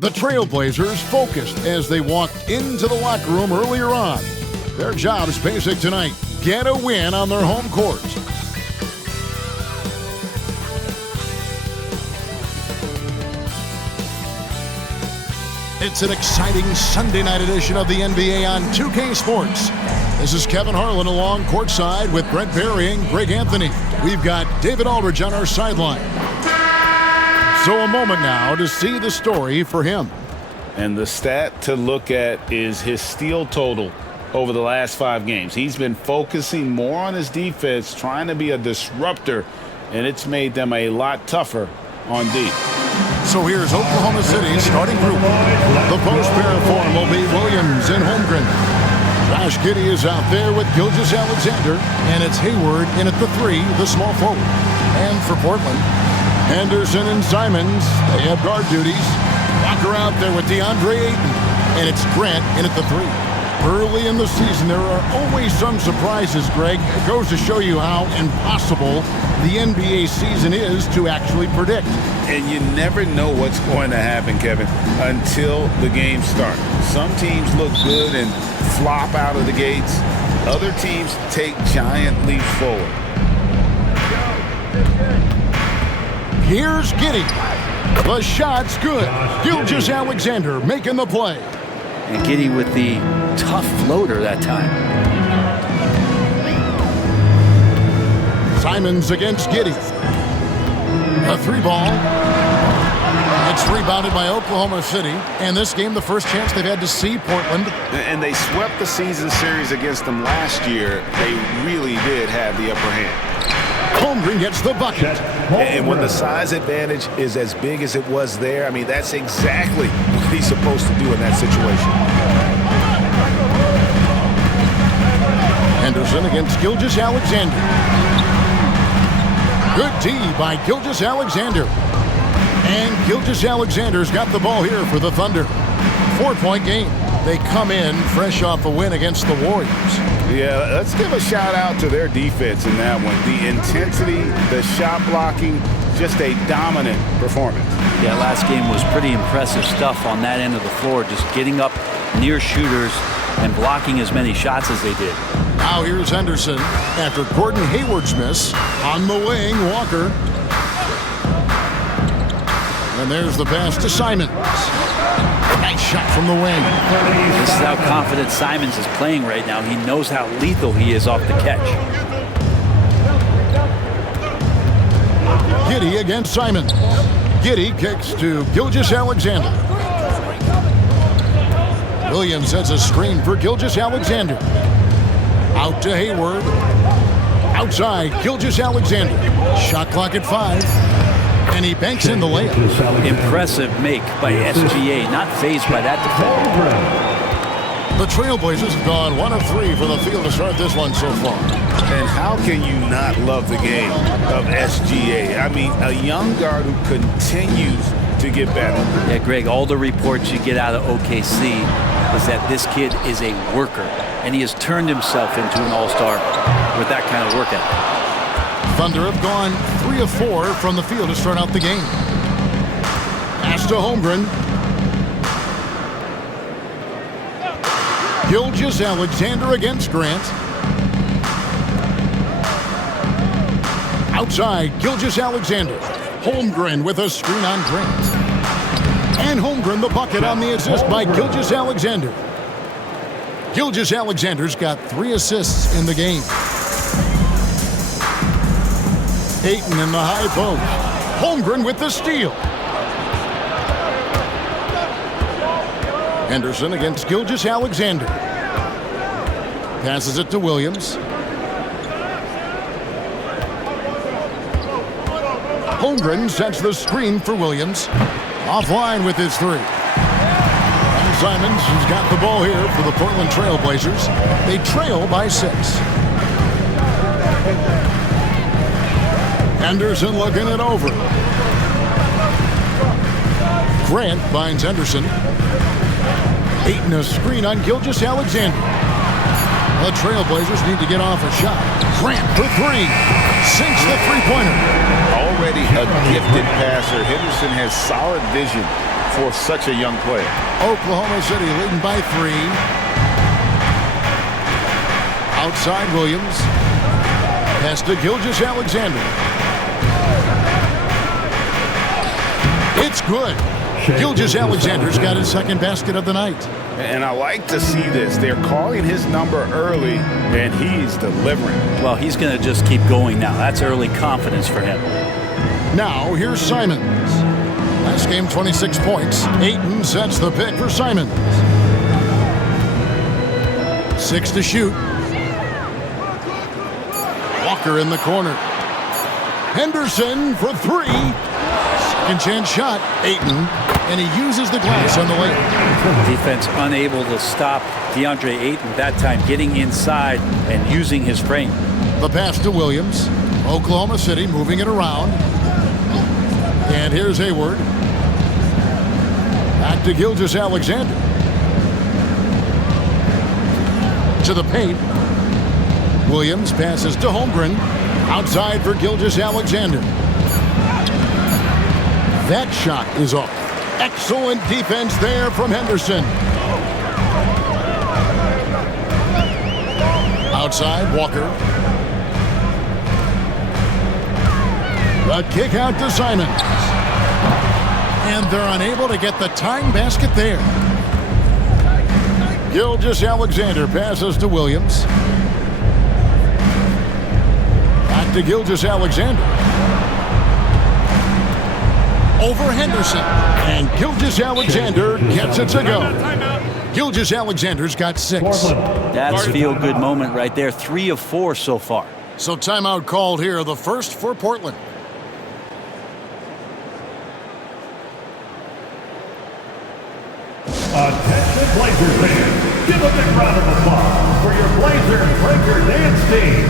The Trailblazers focused as they walked into the locker room earlier on. Their job is basic tonight: get a win on their home court. It's an exciting Sunday night edition of the NBA on 2K Sports. This is Kevin Harlan along courtside with Brent Barry and Greg Anthony. We've got David Aldridge on our sideline. So a moment now to see the story for him. And the stat to look at is his steal total over the last 5 games. He's been focusing more on his defense, trying to be a disruptor, and it's made them a lot tougher on D. So here's Oklahoma City's starting group. The post pair form will be Williams and Holmgren. Josh Giddey is out there with Gilgeous-Alexander, and it's Hayward in at the 3, the small forward. And for Portland, Henderson and Simons, they have guard duties. Walker out there with DeAndre Ayton, and it's Grant in at the 3. Early in the season, there are always some surprises, Greg. It goes to show you how impossible the NBA season is to actually predict. And you never know what's going to happen, Kevin, until the games start. Some teams look good and flop out of the gates. Other teams take giant leaps forward. Here's Giddey. The shot's good. Gilgeous-Alexander making the play. And Giddey with the tough floater that time. Simons against Giddey. A 3-ball. It's rebounded by Oklahoma City. And this game, the first chance they've had to see Portland. And they swept the season series against them last year. They really did have the upper hand. Holmgren gets the bucket. And when the size advantage is as big as it was there, I mean, that's exactly what he's supposed to do in that situation. Henderson against Gilgeous-Alexander. Good D by Gilgeous-Alexander. And Gilgeous-Alexander's got the ball here for the Thunder. 4-point game. They come in fresh off a win against the Warriors. Yeah, let's give a shout out to their defense in that one. The intensity, the shot blocking, just a dominant performance. Yeah, last game was pretty impressive stuff on that end of the floor, just getting up near shooters and blocking as many shots as they did. Now here's Henderson after Gordon Hayward's miss. On the wing, Walker. And there's the pass to Simons. Nice shot from the wing. This is how confident Simons is playing right now. He knows how lethal he is off the catch. Giddey against Simons. Giddey kicks to Gilgeous-Alexander. Williams sets a screen for Gilgeous-Alexander. Out to Hayward. Outside, Gilgeous-Alexander. Shot clock at 5. And he banks in the layup. Impressive make by SGA, not fazed by that defender. The Trailblazers have gone 1 of 3 for the field to start this one so far. And how can you not love the game of SGA? I mean, a young guard who continues to get better. Yeah, Greg, all the reports you get out of OKC is that this kid is a worker, and he has turned himself into an all-star with that kind of work ethic. Thunder have gone 3 of 4 from the field to start out the game. Pass to Holmgren. Gilgeous-Alexander against Grant. Outside, Gilgeous-Alexander. Holmgren with a screen on Grant. And Holmgren the bucket on the assist by Gilgeous-Alexander. Gilgeous-Alexander's got 3 assists in the game. Ayton in the high post. Holmgren with the steal. Henderson against Gilgeous-Alexander. Passes it to Williams. Holmgren sets the screen for Williams. Offline with his 3. And Simons has got the ball here for the Portland Trailblazers. They trail by 6. Henderson looking it over. Grant finds Henderson. Ayton a screen on Gilgeous-Alexander. The Trailblazers need to get off a shot. Grant for three. Sinks the three-pointer. Already a gifted passer, Henderson has solid vision for such a young player. Oklahoma City leading by 3. Outside Williams. Pass to Gilgeous-Alexander. It's good. Gilgeous-Alexander's got his second basket of the night. And I like to see this. They're calling his number early, and he's delivering. Well, he's going to just keep going now. That's early confidence for him. Now, here's Simons. Last game, 26 points. Ayton sets the pick for Simons. 6 to shoot. Walker in the corner. Henderson for 3. Second chance shot. Ayton. And he uses the glass on the layup. Defense unable to stop DeAndre Ayton that time, getting inside and using his frame. The pass to Williams. Oklahoma City moving it around. And here's Hayward. Back to Gilgeous-Alexander. To the paint. Williams passes to Holmgren. Outside for Gilgeous-Alexander. That shot is off. Excellent defense there from Henderson. Outside, Walker. The kick out to Simons. And they're unable to get the tying basket there. Gilgeous-Alexander passes to Williams. Back to Gilgeous-Alexander. Over Henderson. And Gilgeous-Alexander gets it to go. Gilgeous-Alexander's got 6. That's a feel-good moment right there. 3 of 4 so far. So timeout called here, the first for Portland. Attention Blazers fans, give a big round of applause for your Blazers Breaker Dance team.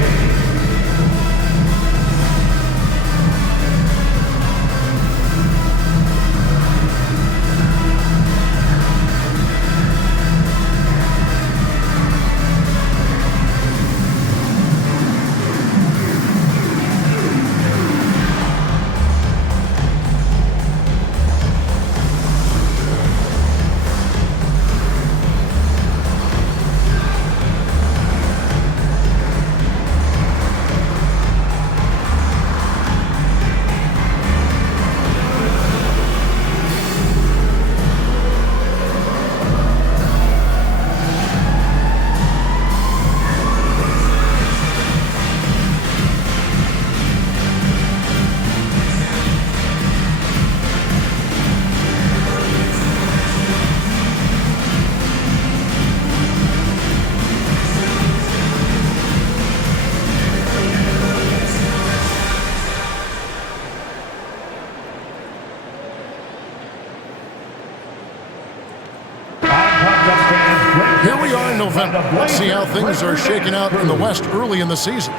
Here we are in November. Let's see how things are shaking out in the West early in the season.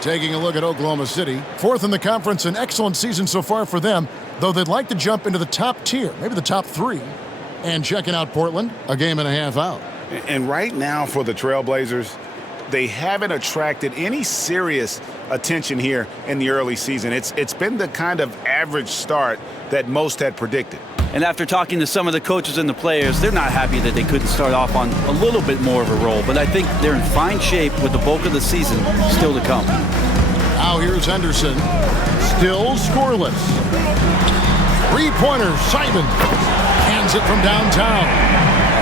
Taking a look at Oklahoma City. 4th in the conference, an excellent season so far for them, though they'd like to jump into the top tier, maybe the top 3. And checking out Portland, a game and a half out. And right now for the Trailblazers, they haven't attracted any serious attention here in the early season. It's been the kind of average start that most had predicted. And after talking to some of the coaches and the players, they're not happy that they couldn't start off on a little bit more of a roll. But I think they're in fine shape with the bulk of the season still to come. Now here's Henderson. Still scoreless. Three-pointer, Simons. Hands it from downtown.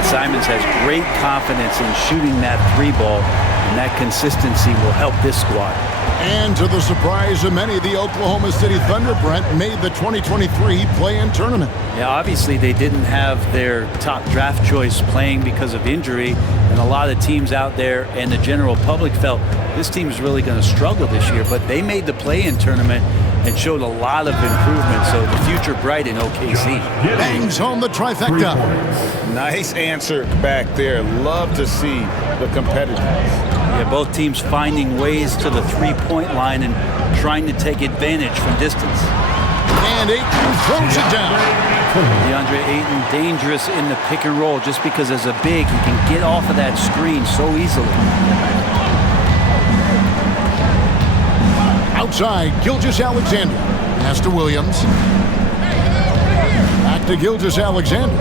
Simons has great confidence in shooting that 3 ball, and that consistency will help this squad. And to the surprise of many, the Oklahoma City Thunder, Brent, made the 2023 play-in tournament. Yeah, obviously they didn't have their top draft choice playing because of injury, and a lot of teams out there and the general public felt this team is really going to struggle this year, but they made the play-in tournament and showed a lot of improvement, so the future bright in OKC. Bangs home the trifecta. Nice answer back there. Love to see the competitiveness. Yeah, both teams finding ways to the three-point line and trying to take advantage from distance. And Ayton throws it down. DeAndre Ayton dangerous in the pick and roll just because as a big, he can get off of that screen so easily. Outside, Gilgeous-Alexander. Pass to Williams. Back to Gilgeous-Alexander.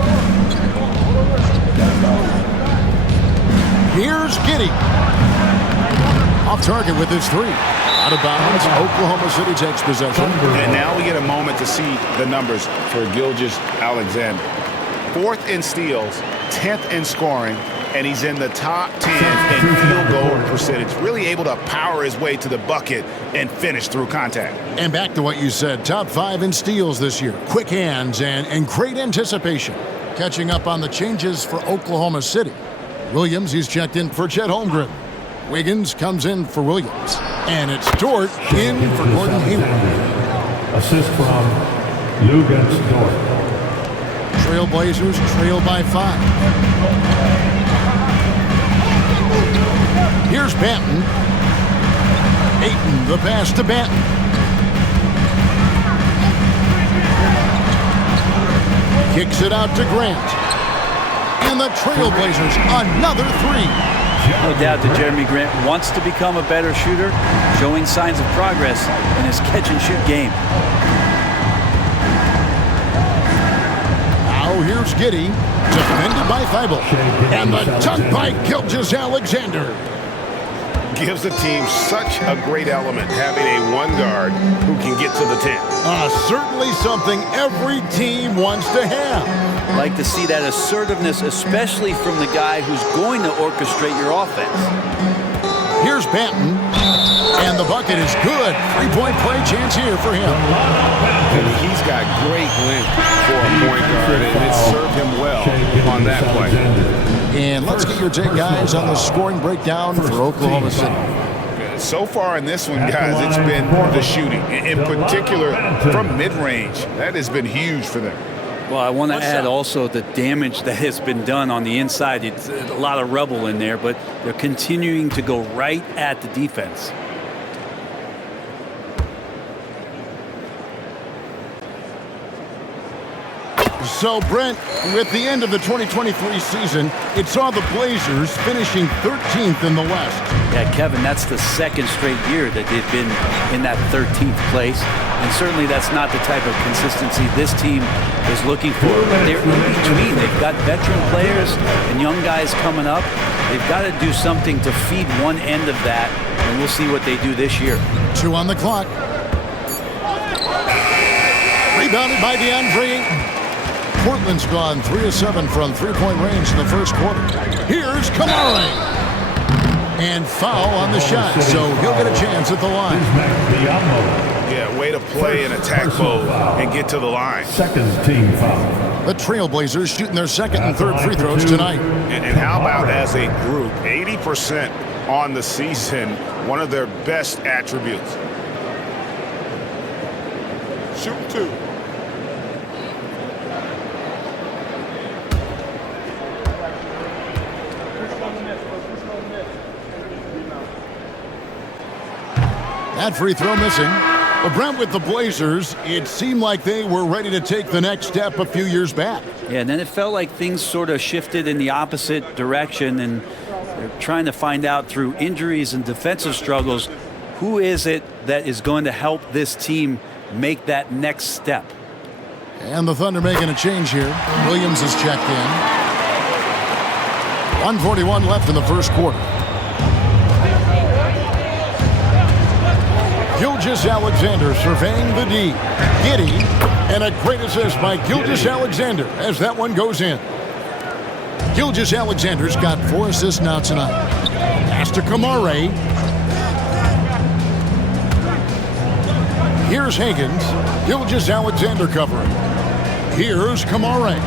Here's Giddey. Off target with his three. Out of bounds. Oklahoma City takes possession. And now we get a moment to see the numbers for Gilgeous-Alexander. 4th in steals, 10th in scoring, and he's in the top 10 in field goal percentage. Really able to power his way to the bucket and finish through contact. And back to what you said, top 5 in steals this year. Quick hands and great anticipation. Catching up on the changes for Oklahoma City. Williams, he's checked in for Chet Holmgren. Wiggins comes in for Williams. And it's Dort in for Gordon Hayward. Assist from Luguentz Dort. Trailblazers trail by 5. Here's Banton. Ayton, the pass to Banton. Kicks it out to Grant. And the Trailblazers, another 3. No doubt that Jeremy Grant wants to become a better shooter, showing signs of progress in his catch-and-shoot game. Now here's Giddey, defended by Thibault. And the dunk by Gilgeous-Alexander. Gives the team such a great element having a one guard who can get to the 10. Certainly something every team wants to have. Like to see that assertiveness, especially from the guy who's going to orchestrate your offense. Here's Banton, and the bucket is good. 3-point play chance here for him. And he's got great length for a point guard, and it served him well on that play. And let's get your take, guys, on the scoring breakdown for Oklahoma City. So far in this one, guys, it's been the shooting, in particular from mid-range. That has been huge for them. Well, I want to add also the damage that has been done on the inside. It's a lot of rubble in there, but they're continuing to go right at the defense. So, Brent, with the end of the 2023 season, it saw the Blazers finishing 13th in the West. Yeah, Kevin, that's the second straight year that they've been in that 13th place. And certainly that's not the type of consistency this team is looking for. They're in between. They've got veteran players and young guys coming up. They've got to do something to feed one end of that, and we'll see what they do this year. 2 on the clock. Rebounded by DeAndre Ayton. Portland's gone 3 of 7 from three-point range in the first quarter. Here's Kamara. And foul on the shot, so he'll get a chance at the line. Yeah, way to play in attack mode and get to the line. Second team foul. The Trailblazers shooting their second and third free throws tonight. And how about as a group, 80% on the season, one of their best attributes. Shoot 2. That free throw missing. Well, Brent, with the Blazers, it seemed like they were ready to take the next step a few years back. Yeah, and then it felt like things sort of shifted in the opposite direction, and they're trying to find out through injuries and defensive struggles, who is it that is going to help this team make that next step? And the Thunder making a change here. Williams is checked in. 1:41 left in the first quarter. Gilgeous-Alexander surveying the D. Giddey, and a great assist by Gilgeous-Alexander as that one goes in. Gilgeous-Alexander's got 4 assists now tonight. Pass to Kamara. Here's Higgins. Gilgeous-Alexander covering. Here's Kamara.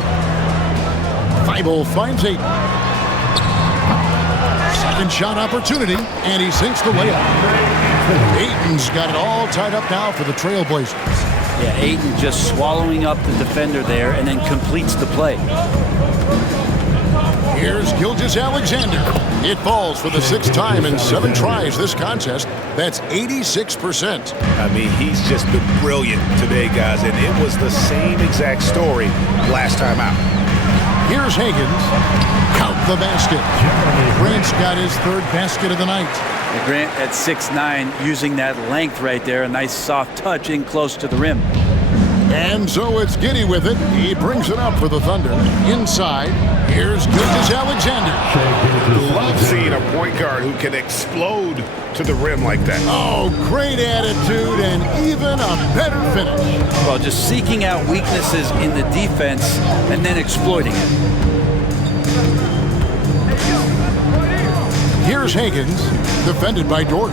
Thibault finds Ayton. Second shot opportunity, and he sinks the layup. Ayton's got it all tied up now for the Trailblazers. Yeah, Ayton just swallowing up the defender there and then completes the play. Here's Gilgeous-Alexander. It falls for the 6th time in 7 tries this contest. That's 86%. I mean, he's just been brilliant today, guys, and it was the same exact story last time out. Here's Higgins. Count the basket. Grant's got his 3rd basket of the night. Grant at 6'9", using that length right there. A nice soft touch in close to the rim. And so it's Giddey with it. He brings it up for the Thunder. Inside, here's Gilgeous-Alexander. Love seeing a point guard who can explode to the rim like that. Oh, great attitude and even a better finish. Well, just seeking out weaknesses in the defense and then exploiting it. Here's Higgins, defended by Dort.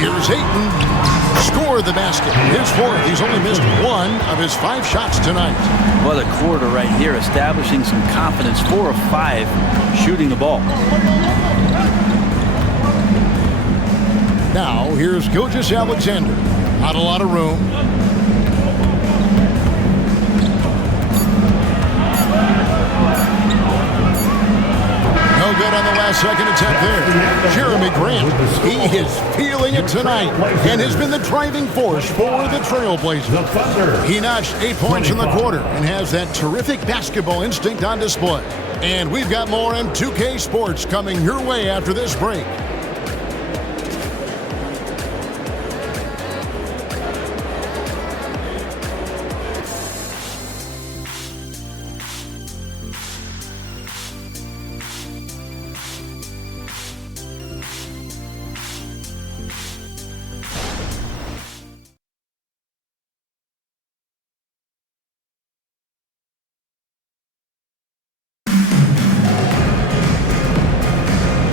Here's Ayton. Score the basket. His fourth. He's only missed one of his 5 shots tonight. What a quarter right here, establishing some confidence. 4 of 5 shooting the ball. Now, here's Gilgeous-Alexander. Not a lot of room. No good on the last second attempt there. Jeremy Grant, he is feeling it tonight and has been the driving force for the Trailblazers. He notched 8 points in the quarter and has that terrific basketball instinct on display. And we've got more M2K Sports coming your way after this break.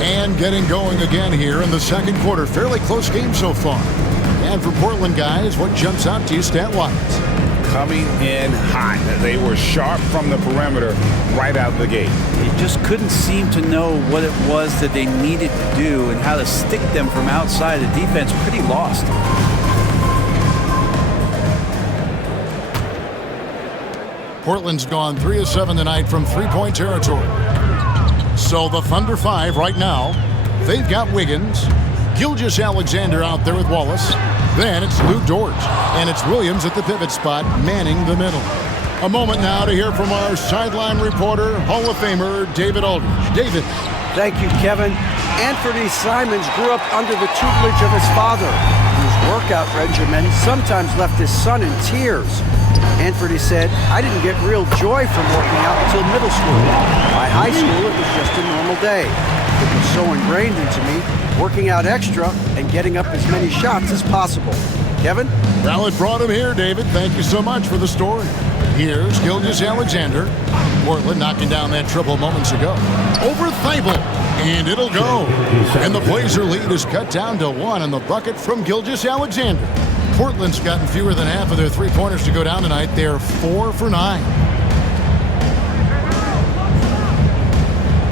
And getting going again here in the second quarter. Fairly close game so far. And for Portland guys, what jumps out to you stat-wise? Coming in hot. They were sharp from the perimeter right out the gate. They just couldn't seem to know what it was that they needed to do and how to stick them from outside. The defense pretty lost. Portland's gone 3 of 7 tonight from three-point territory. So the Thunder 5 right now. They've got Wiggins, Gilgeous-Alexander out there with Wallace. Then it's Lou Dort, and it's Williams at the pivot spot, manning the middle. A moment now to hear from our sideline reporter, Hall of Famer David Aldridge. David. Thank you, Kevin. Anthony Simons grew up under the tutelage of his father, whose workout regimen sometimes left his son in tears. Anthony said, "I didn't get real joy from working out until middle school. By high school, it was just a normal day. It was so ingrained into me, working out extra and getting up as many shots as possible." Kevin? Well, it brought him here, David. Thank you so much for the story. Here's Gilgeous-Alexander. Portland knocking down that triple moments ago. Over Thibault, and it'll go. And the Blazer lead is cut down to 1 on the bucket from Gilgeous-Alexander. Portland's gotten fewer than half of their three-pointers to go down tonight. They're 4 for 9.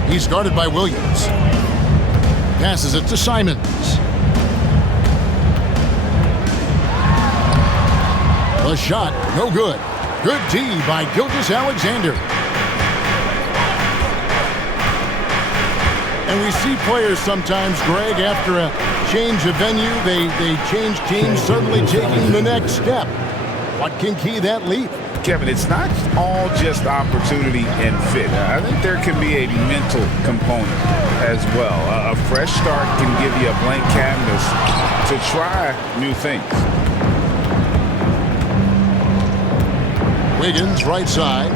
He's guarded by Williams. Passes it to Simons. The shot, no good. Good D by Gilgeous-Alexander. And we see players sometimes, Greg, after a change of venue, they change teams, suddenly taking the next step. What can key that leap? Kevin, it's not all just opportunity and fit. I think there can be a mental component as well. A fresh start can give you a blank canvas to try new things. Wiggins, right side.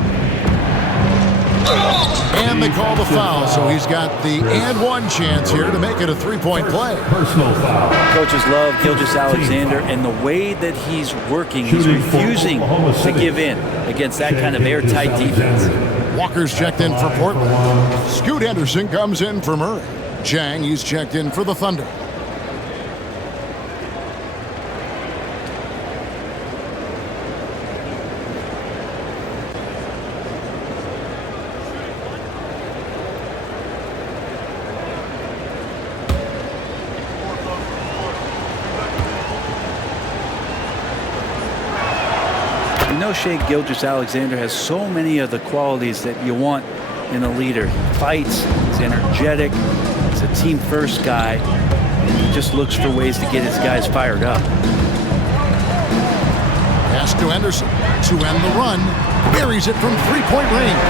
And they call the foul, so he's got the and one chance here to make it a three-point play. Personal foul. Coaches love Gilgeous-Alexander, and the way that he's working, he's refusing to give in against that kind of airtight defense. Walker's checked in for Portland. Scoot Henderson comes in for Murray. Chang, he's checked in for the Thunder. Shai Gilgeous-Alexander has so many of the qualities that you want in a leader. He fights, he's energetic, he's a team-first guy, and he just looks for ways to get his guys fired up. Pass to Henderson to end the run. Buries it from three-point range.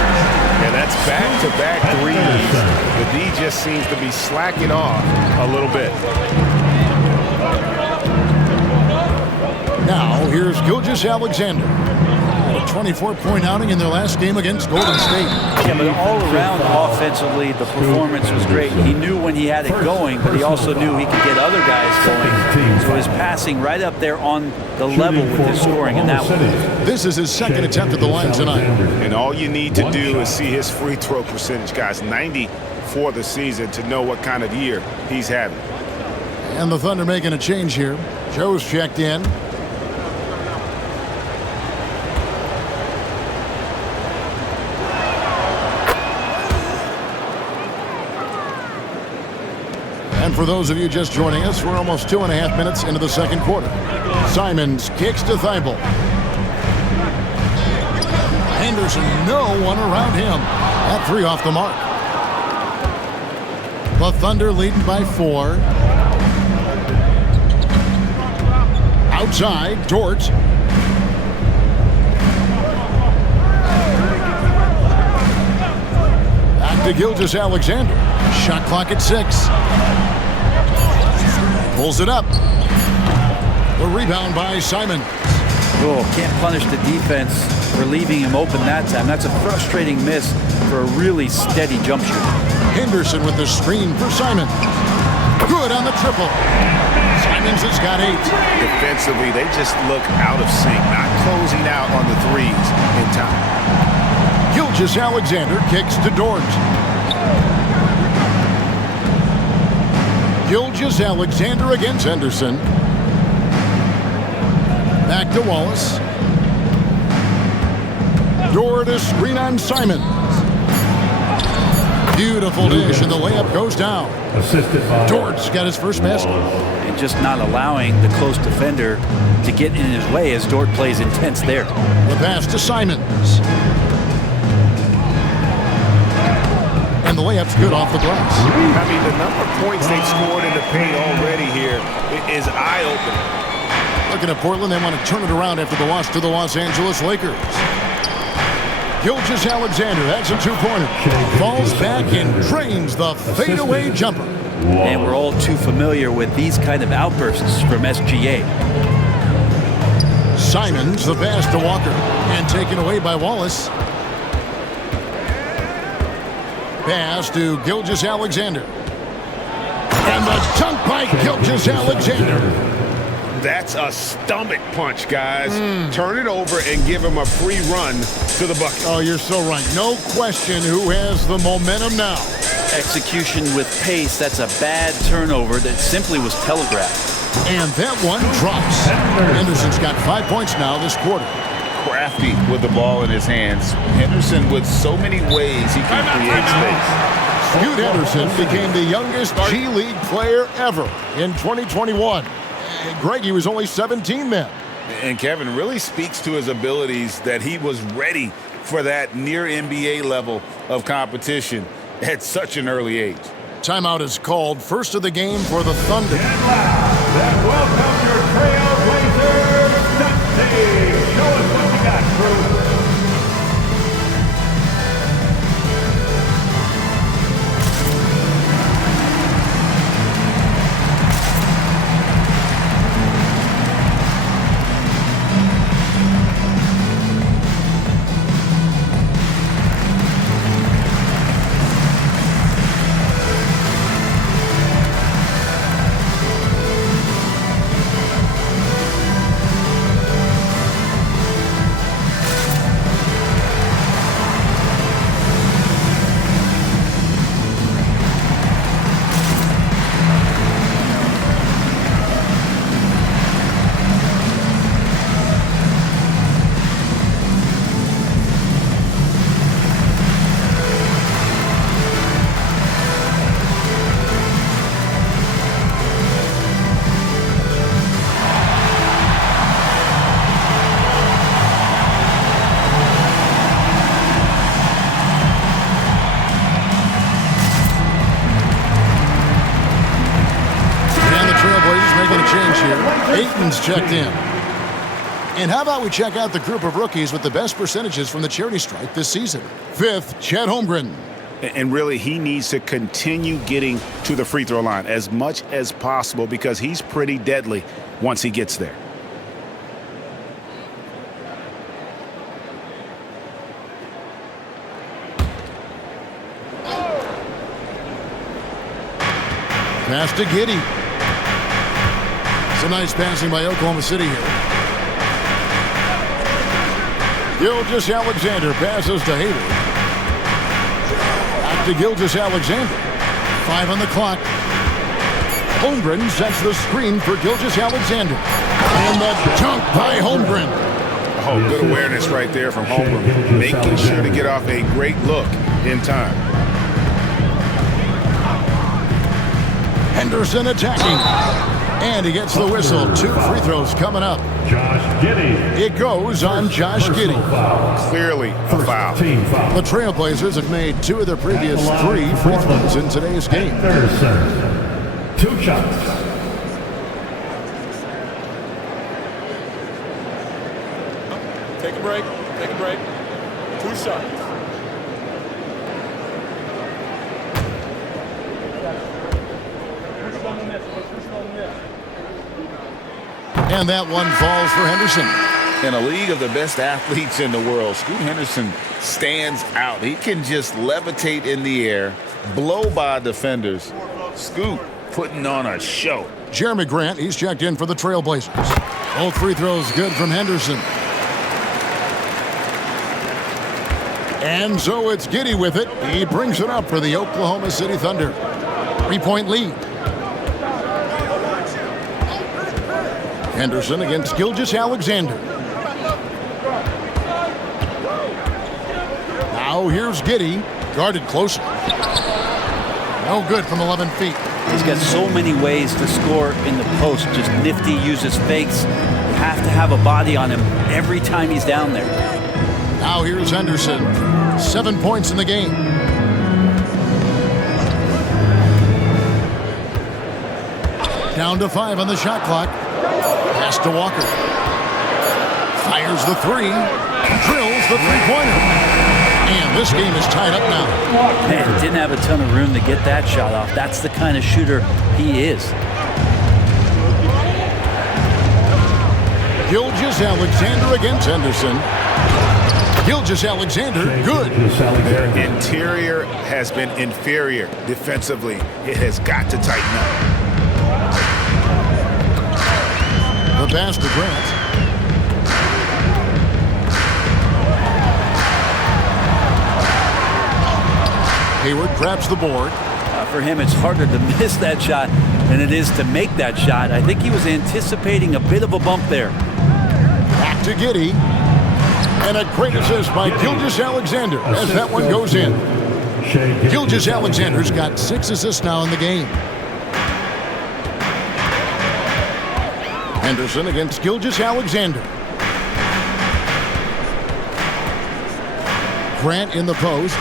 Yeah, that's back-to-back threes. The D just seems to be slacking off a little bit. Now, here's Gilgeous Alexander. A 24-point outing in their last game against Golden State. Yeah, but all around offensively, the performance was great. He knew when he had it going, but he also knew he could get other guys going. So his passing right up there on the level with his scoring in that one. This is his second attempt at the line tonight. And all you need to do is see his free throw percentage, guys. 90 for the season to know what kind of year he's having. And the Thunder making a change here. Joe's checked in. And for those of you just joining us, we're almost 2.5 minutes into the second quarter. Simons kicks to Thibault. Henderson, no one around him. That three off the mark. The Thunder leading by 4. Outside, Dort. Back to Gilgeous Alexander. Shot clock at 6. Pulls it up. The rebound by Simon. Oh, can't punish the defense for leaving him open that time. That's a frustrating miss for a really steady jump shooter. Henderson with the screen for Simon. Good on the triple. Simons has got 8. Defensively, they just look out of sync, not closing out on the threes in time. Gilgeous Alexander kicks to Dort. Gilgeous Alexander against Henderson. Back to Wallace. Dort a screen on Simon. Beautiful dish, and the layup goes down. Dort's got his first basket. And just not allowing the close defender to get in his way as Dort plays intense there. The pass to Simons. And the layup's good off the glass. I mean, the number of points they've scored in the paint already here is eye-opening. Looking at Portland, they want to turn it around after the loss to the Los Angeles Lakers. Gilgeous Alexander, that's a 2-pointer. Falls back and drains the fadeaway jumper. And we're all too familiar with these kind of outbursts from SGA. Simons, the pass to Walker, and taken away by Wallace. Pass to Gilgeous Alexander. And the dunk by Gilgeous Alexander. That's a stomach punch, guys. Turn it over and give him a free run to the bucket. Oh, you're so right. No question who has the momentum now. Execution with pace, that's a bad turnover that simply was telegraphed. And that one drops. Henderson's got 5 points now this quarter. Crafty with the ball in his hands. Henderson with so many ways he can create space. Scoot Henderson became the youngest G League player ever in 2021. Greg, he was only 17 then. And Kevin really speaks to his abilities that he was ready for that near NBA level of competition at such an early age. Timeout is called. First of the game for the Thunder. And last, then welcome your Trailblazers, Dusty. Show us what you got, crew. Ayton's checked in. And how about we check out the group of rookies with the best percentages from the charity stripe this season? 5th, Chet Holmgren. And really, he needs to continue getting to the free throw line as much as possible because he's pretty deadly once he gets there. Pass to Giddey. It's a nice passing by Oklahoma City here. Gilgeous-Alexander passes to Hayward. Back to Gilgeous-Alexander. 5 on the clock. Holmgren sets the screen for Gilgeous-Alexander. And the dunk by Holmgren. Oh, good awareness right there from Holmgren. Making sure to get off a great look in time. Henderson attacking. And he gets the whistle. 2 free throws coming up. Josh Giddey. It goes on Josh Giddey. Clearly a foul. Team foul. The Trailblazers have made 2 of their previous 3 free throws in today's game. Anderson. 2 shots. Take a break. Take a break. 2 shots. And that one falls for Henderson. In a league of the best athletes in the world, Scoot Henderson stands out. He can just levitate in the air, blow by defenders. Scoot putting on a show. Jeremy Grant, he's checked in for the Trailblazers. Both free throws good from Henderson. And so it's Giddey with it. He brings it up for the Oklahoma City Thunder. 3-point lead. Henderson against Gilgeous-Alexander. Now here's Giddey, guarded closer. No good from 11 feet. He's got so many ways to score in the post. Just nifty, uses fakes. You have to have a body on him every time he's down there. Now here's Henderson. 7 points in the game. Down to 5 on the shot clock. Pass to Walker. Fires the 3. Drills the three-pointer. And this game is tied up now. Man, didn't have a ton of room to get that shot off. That's the kind of shooter he is. Gilgeous-Alexander against Henderson. Gilgeous-Alexander, good. Their interior has been inferior defensively. It has got to tighten up. The pass to Grant. Hayward grabs the board. For him, it's harder to miss that shot than it is to make that shot. I think he was anticipating a bit of a bump there. Back to Giddey. And a great assist by Gilgeous-Alexander as that one goes in. Gilgeous-Alexander's got 6 assists now in the game. Henderson against Gilgeous-Alexander. Grant in the post.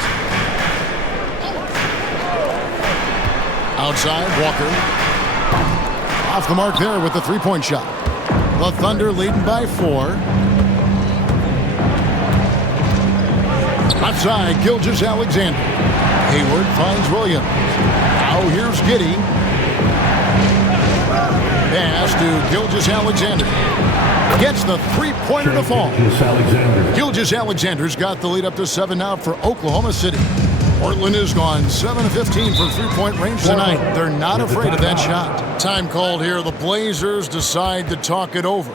Outside, Walker. Off the mark there with the three-point shot. The Thunder leading by 4. Outside, Gilgeous-Alexander. Hayward finds Williams. Now here's Giddey. Pass to Gilgeous-Alexander. Gets the three-pointer to fall. Gilgeous-Alexander's got the lead up to 7 now for Oklahoma City. Portland has gone 7 of 15 for three-point range tonight. They're not afraid of that shot. Time called here. The Blazers decide to talk it over.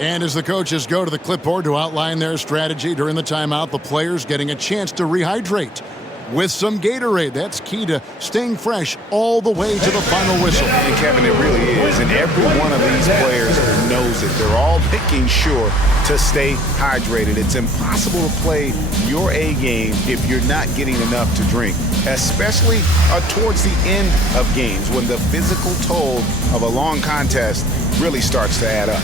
And as the coaches go to the clipboard to outline their strategy during the timeout, the players getting a chance to rehydrate with some Gatorade. That's key to staying fresh all the way to the final whistle. And Kevin, it really is. And every one of these players knows it. They're all making sure to stay hydrated. It's impossible to play your A game if you're not getting enough to drink, especially towards the end of games when the physical toll of a long contest really starts to add up.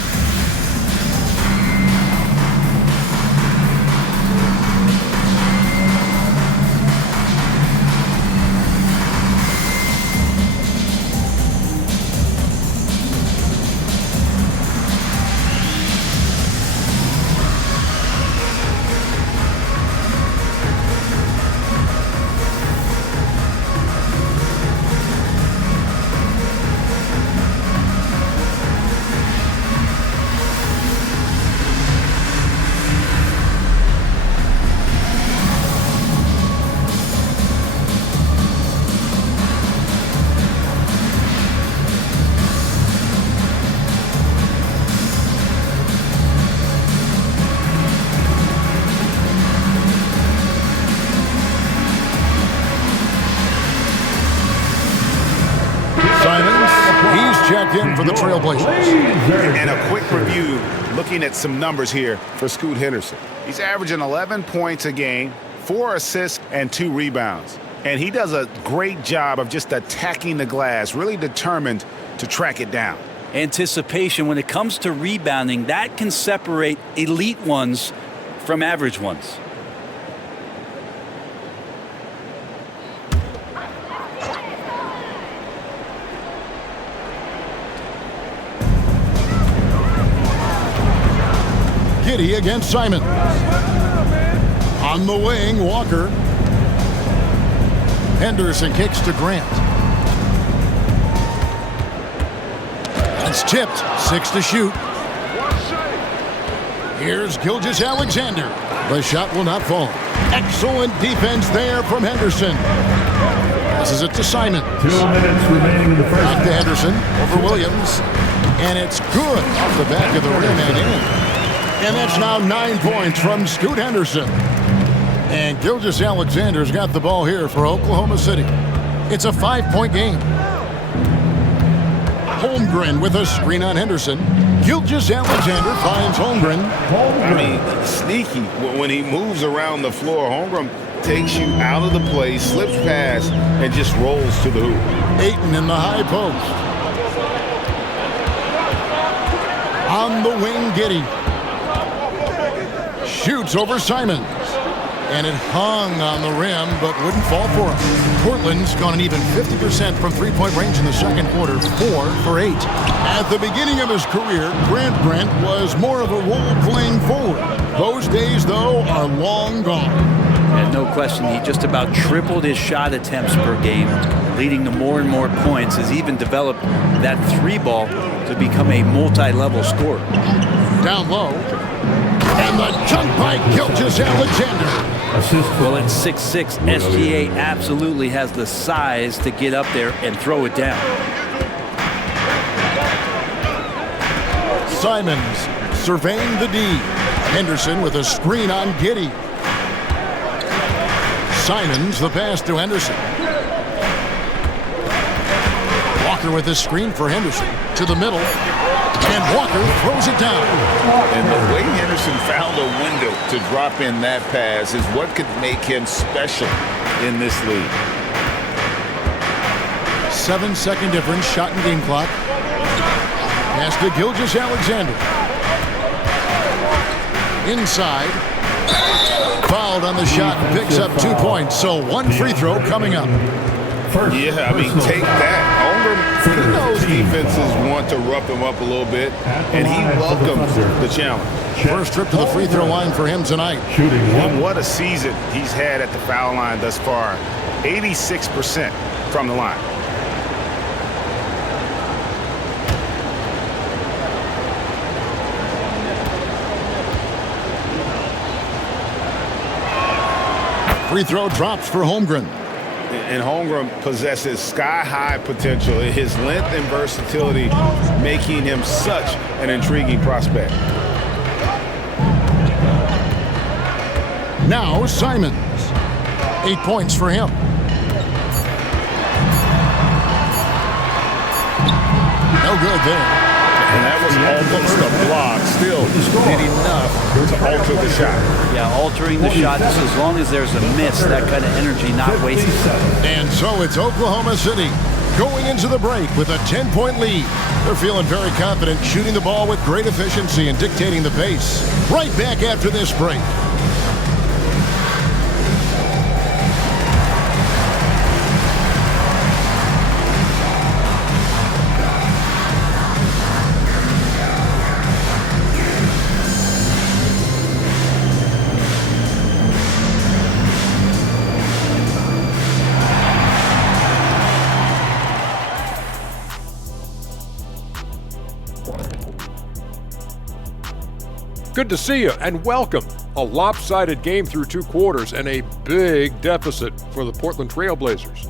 in for the Trailblazers. And a quick review, looking at some numbers here for Scoot Henderson. He's averaging 11 points a game, 4 assists, and 2 rebounds. And he does a great job of just attacking the glass, really determined to track it down. Anticipation, when it comes to rebounding, that can separate elite ones from average ones. Giddey against Simon. On the wing, Walker. Henderson kicks to Grant. It's tipped. 6 to shoot. Here's Gilgeous-Alexander. The shot will not fall. Excellent defense there from Henderson. Passes it to Simon. 2 minutes remaining in the first. Back to Henderson over Williams. And it's good off the back of the rim and in. And that's now 9 points from Scoot Henderson. And Gilgeous-Alexander's got the ball here for Oklahoma City. It's a 5-point game. Holmgren with a screen on Henderson. Gilgeous-Alexander finds Holmgren. I mean, sneaky. When he moves around the floor, Holmgren takes you out of the play, slips past, and just rolls to the hoop. Ayton in the high post. On the wing, Giddey. Shoots over Simons. And it hung on the rim, but wouldn't fall for him. Portland's gone an even 50% from three-point range in the second quarter, 4 for 8. At the beginning of his career, Grant was more of a role-playing forward. Those days, though, are long gone. And no question, he just about tripled his shot attempts per game, leading to more and more points. Has even developed that 3-ball to become a multi-level scorer. Down low. And the jump by Gilgeous-Alexander. Well, at 6'6", SGA absolutely has the size to get up there and throw it down. Simons surveying the D. Henderson with a screen on Giddey. Simons the pass to Henderson. Walker with a screen for Henderson. To the middle. And Walker throws it down. And the way Henderson found a window to drop in that pass is what could make him special in this league. 7-second difference, shot and game clock. Pass to Gilgeous-Alexander. Inside. Fouled on the shot, picks up 2 points. So 1 free throw coming up. Yeah, I mean, take that. He knows defenses want to rough him up a little bit, and he welcomes the challenge. First trip to the free throw line for him tonight. And what a season he's had at the foul line thus far. 86% from the line. Free throw drops for Holmgren. And Holmgren possesses sky-high potential. His length and versatility making him such an intriguing prospect. Now Simons. 8 points for him. No good there. And that was almost a block. Still did enough to alter the shot. Yeah, altering the shot just as long as there's a miss, that kind of energy not wasted. And so it's Oklahoma City going into the break with a 10-point lead. They're feeling very confident, shooting the ball with great efficiency and dictating the pace. Right back after this break. Good to see you and welcome. A lopsided game through 2 quarters and a big deficit for the Portland Trailblazers.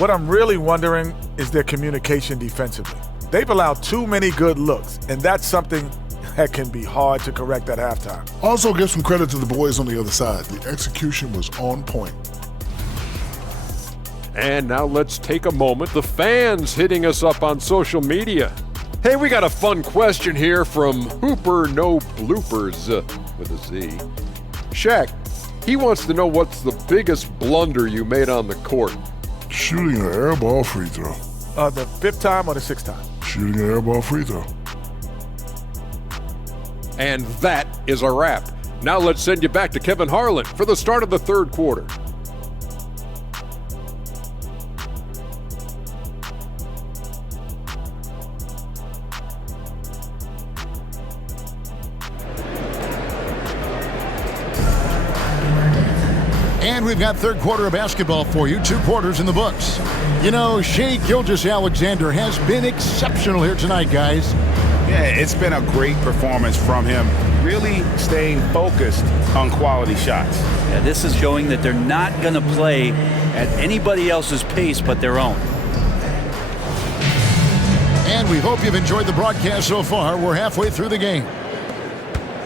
What I'm really wondering is their communication defensively. They've allowed too many good looks, and that's something that can be hard to correct at halftime. Also give some credit to the boys on the other side. The execution was on point. And now let's take a moment. The fans hitting us up on social media. Hey, we got a fun question here from Hooper No Bloopers with a Z. Shaq, he wants to know what's the biggest blunder you made on the court. Shooting an air ball free throw. The 5th time or the 6th time? Shooting an air ball free throw. And that is a wrap. Now let's send you back to Kevin Harlan for the start of the third quarter. And we've got third quarter of basketball for you. 2 quarters in the books. You know, Shai Gilgeous-Alexander has been exceptional here tonight, guys. Yeah, it's been a great performance from him. Really staying focused on quality shots. Yeah, this is showing that they're not going to play at anybody else's pace but their own. And we hope you've enjoyed the broadcast so far. We're halfway through the game.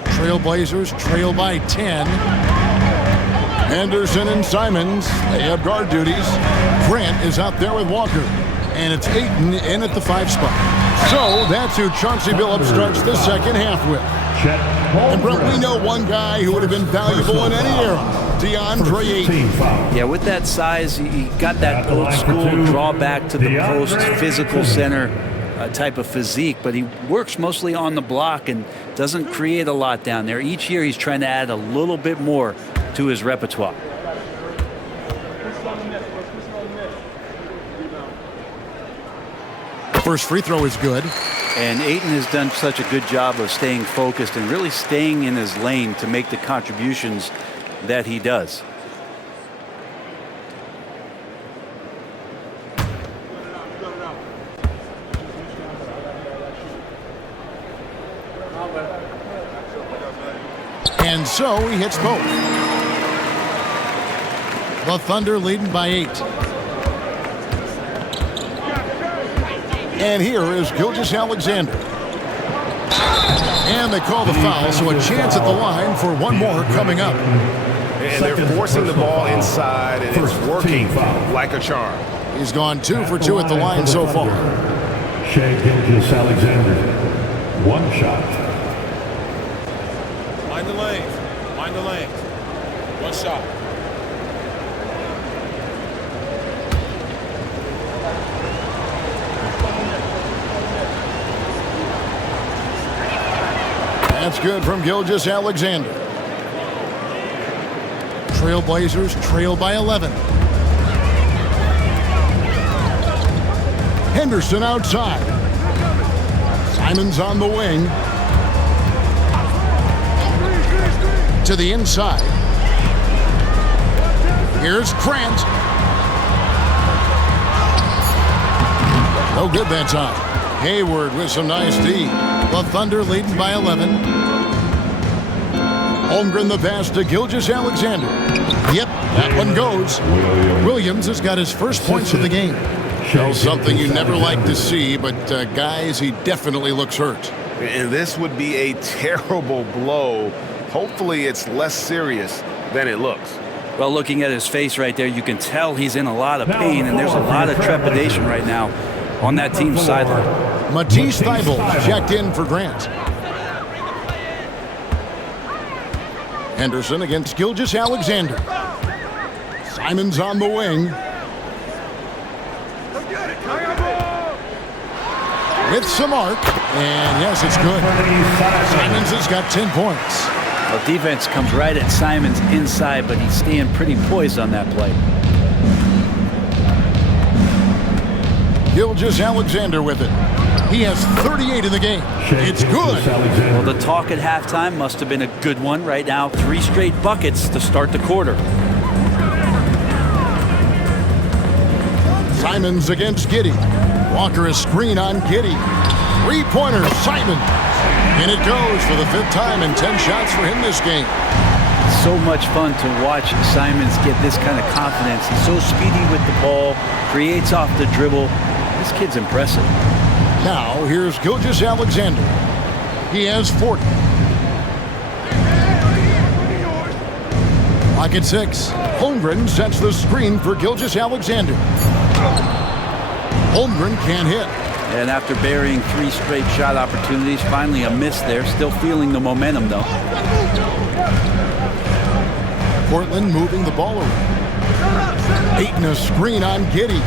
Trailblazers trail by 10. Henderson and Simons, they have guard duties. Grant is out there with Walker. And it's Ayton in at the 5 spot. So that's who Chauncey Billups starts the second half with. And Brett, we know one guy who would have been valuable in any era, DeAndre Ayton. Yeah, with that size, he got that old school draw back to the post, physical center type of physique, but he works mostly on the block and doesn't create a lot down there. Each year he's trying to add a little bit more to his repertoire. First free throw is good. And Ayton has done such a good job of staying focused and really staying in his lane to make the contributions that he does. And so he hits both. The Thunder leading by 8. And here is Gilgeous-Alexander. And they call the foul, so a chance at the line for one more coming up. And they're forcing the ball inside, and it's working like a charm. He's gone 2 for 2 at the line so far. Shai Gilgeous-Alexander, 1 shot. Mind the lanes. Mind the lanes. 1 shot. That's good from Gilgeous-Alexander. Trailblazers trail by 11. Henderson outside. Simons on the wing. To the inside. Here's Grant. No good that time. Hayward with some nice D. The Thunder leading by 11. Holmgren the pass to Gilgeous-Alexander. Yep, that one goes. Williams has got his first points of the game. Well, something you never like to see, but guys, he definitely looks hurt. And this would be a terrible blow. Hopefully it's less serious than it looks. Well, looking at his face right there, you can tell he's in a lot of pain, and there's a lot of trepidation right now on that team's sideline. Matisse Thybulle checked in for Grant. Henderson against Gilgeous-Alexander. Simons on the wing. With some arc. And yes, it's good. Simons has got 10 points. Well, defense comes right at Simons inside, but he's staying pretty poised on that play. Gilgeous-Alexander with it. He has 38 in the game. It's good. Well, the talk at halftime must have been a good one. Right now, 3 straight buckets to start the quarter. Simons against Giddey. Walker a screen on Giddey. 3-pointer, Simons. And it goes for the 5th time and 10 shots for him this game. So much fun to watch Simons get this kind of confidence. He's so speedy with the ball, creates off the dribble. This kid's impressive. Now, here's Gilgeous-Alexander. He has 40. Clock at 6. Holmgren sets the screen for Gilgeous-Alexander. Holmgren can't hit. And after burying 3 straight shot opportunities, finally a miss there. Still feeling the momentum, though. Portland moving the ball around. Ayton a screen on Giddey.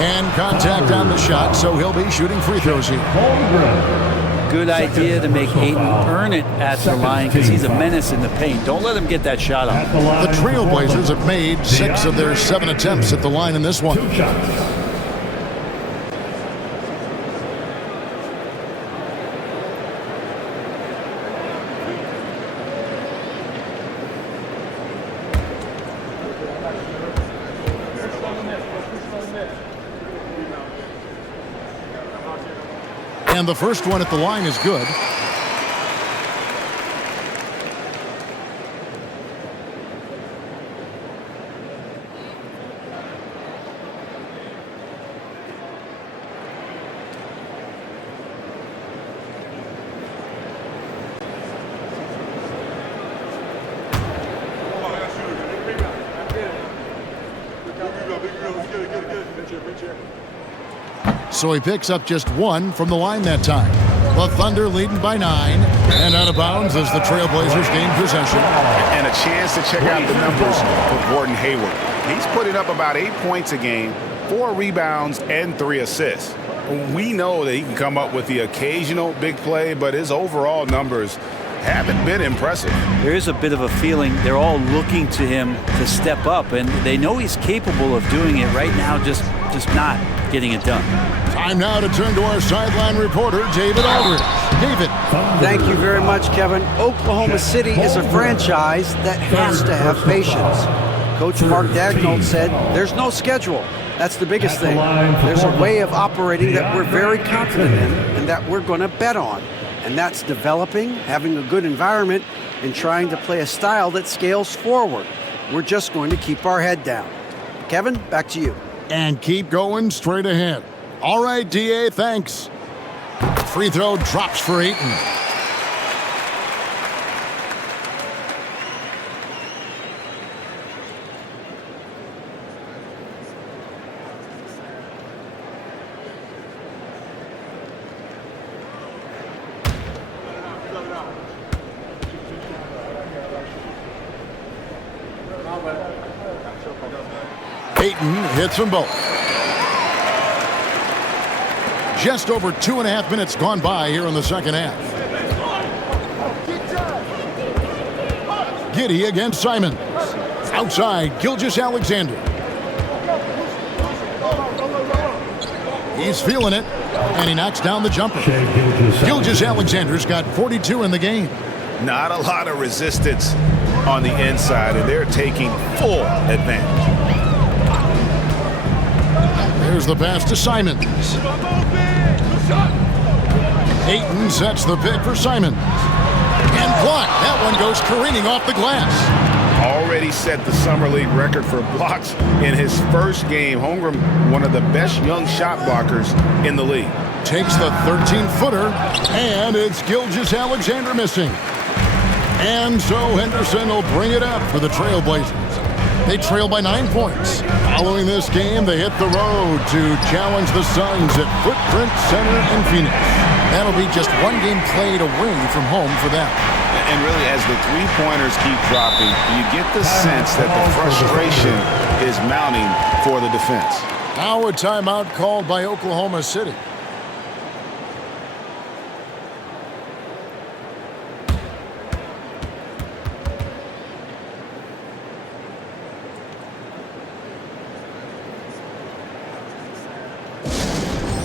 And contact on the shot, so he'll be shooting free throws here. Good idea to make Ayton earn it at the line because he's a menace in the paint. Don't let him get that shot off. The Trailblazers have made 6 of their 7 attempts at the line in this one. And the first one at the line is good. So he picks up just 1 from the line that time. The Thunder leading by 9, and out of bounds as the Trailblazers gain possession. And a chance to check out the numbers for Gordon Hayward. He's putting up about 8 points a game, 4 rebounds, and 3 assists. We know that he can come up with the occasional big play, but his overall numbers haven't been impressive. There is a bit of a feeling they're all looking to him to step up, and they know he's capable of doing it right now, just not getting it done. Time now to turn to our sideline reporter, David Aldridge. David. Thank you very much, Kevin. Oklahoma City is a franchise that has to have patience. Coach Mark Daigneault said there's no schedule. That's the biggest thing. There's a way of operating that we're very confident in and that we're going to bet on. And that's developing, having a good environment, and trying to play a style that scales forward. We're just going to keep our head down. Kevin, back to you. And keep going straight ahead. All right, DA, thanks. Free throw drops for Ayton. Ayton hits them both. Just over 2.5 minutes gone by here in the second half. Giddey against Simons. Outside, Gilgeous-Alexander. He's feeling it, and he knocks down the jumper. Gilgeous-Alexander's got 42 in the game. Not a lot of resistance on the inside, and they're taking full advantage. There's the pass to Simons. Ayton sets the pick for Simons. And blocked. That one goes careening off the glass. Already set the Summer League record for blocks in his first game. Holmgren, one of the best young shot blockers in the league. Takes the 13-footer, and it's Gilgeous-Alexander missing. And so Henderson will bring it up for the Trailblazers. They trail by 9 points. Following this game, they hit the road to challenge the Suns at Footprint Center in Phoenix. That'll be just 1 game played away from home for them. And really, as the three-pointers keep dropping, you get the sense that the frustration is mounting for the defense. Now a timeout called by Oklahoma City.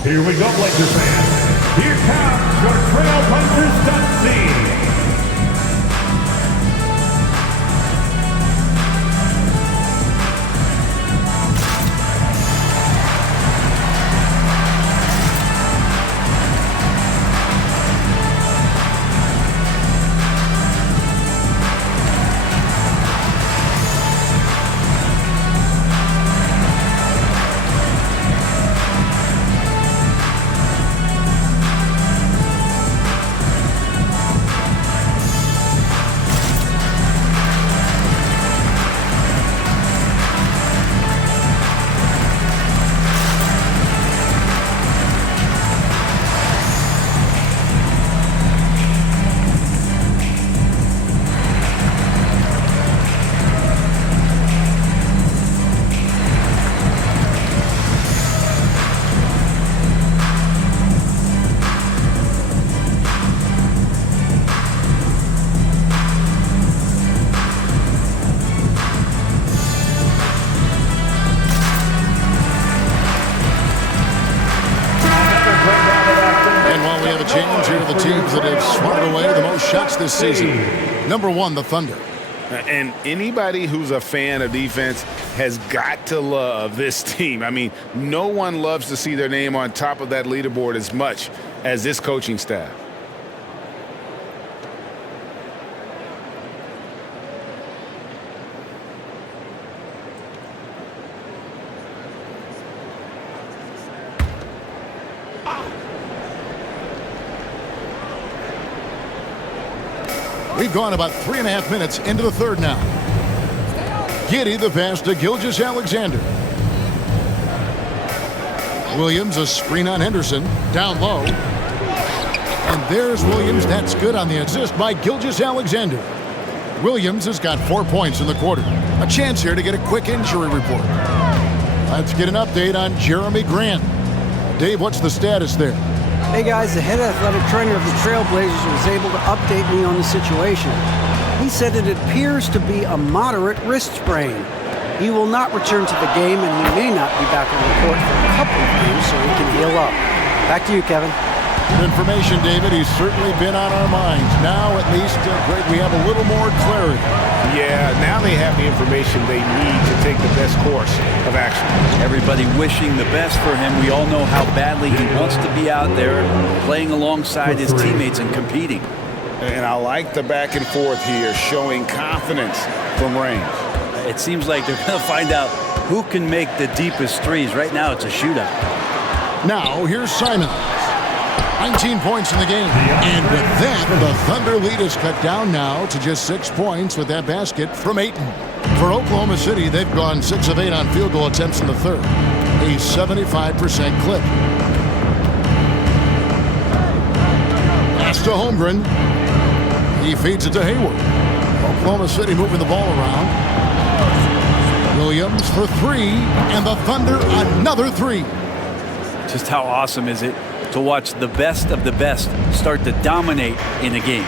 Here we go, Lakers fans. Here comes your Trailblazers Dynasty. the teams that have swatted away the most shots this season. Number 1, the Thunder. And anybody who's a fan of defense has got to love this team. I mean, no one loves to see their name on top of that leaderboard as much as this coaching staff. We've gone about 3.5 minutes into the third now. Giddey the pass to Gilgeous-Alexander. Williams a screen on Henderson. Down low. And there's Williams. That's good on the assist by Gilgeous-Alexander. Williams has got 4 points in the quarter. A chance here to get a quick injury report. Let's get an update on Jeremy Grant. Dave, what's the status there? Hey guys, the head athletic trainer of the Trailblazers was able to update me on the situation. He said it appears to be a moderate wrist sprain. He will not return to the game, and he may not be back on the court for a couple of games so he can heal up. Back to you, Kevin. Good information, David. He's certainly been on our minds. Now, at least, Greg, we have a little more clarity. Yeah, now they have the information they need to take the best course of action. Everybody wishing the best for him. We all know how badly he wants to be out there playing alongside his teammates and competing. And I like the back and forth here, showing confidence from range. It seems like they're going to find out who can make the deepest threes. Right now, it's a shootout. Now, here's Simon. 19 points in the game. And with that, the Thunder lead is cut down now to just 6 points with that basket from Ayton. For Oklahoma City, they've gone 6 of 8 on field goal attempts in the third. A 75% clip. Pass to Holmgren. He feeds it to Hayward. Oklahoma City moving the ball around. Williams for 3, and the Thunder another 3. Just how awesome is it to watch the best of the best start to dominate in a game.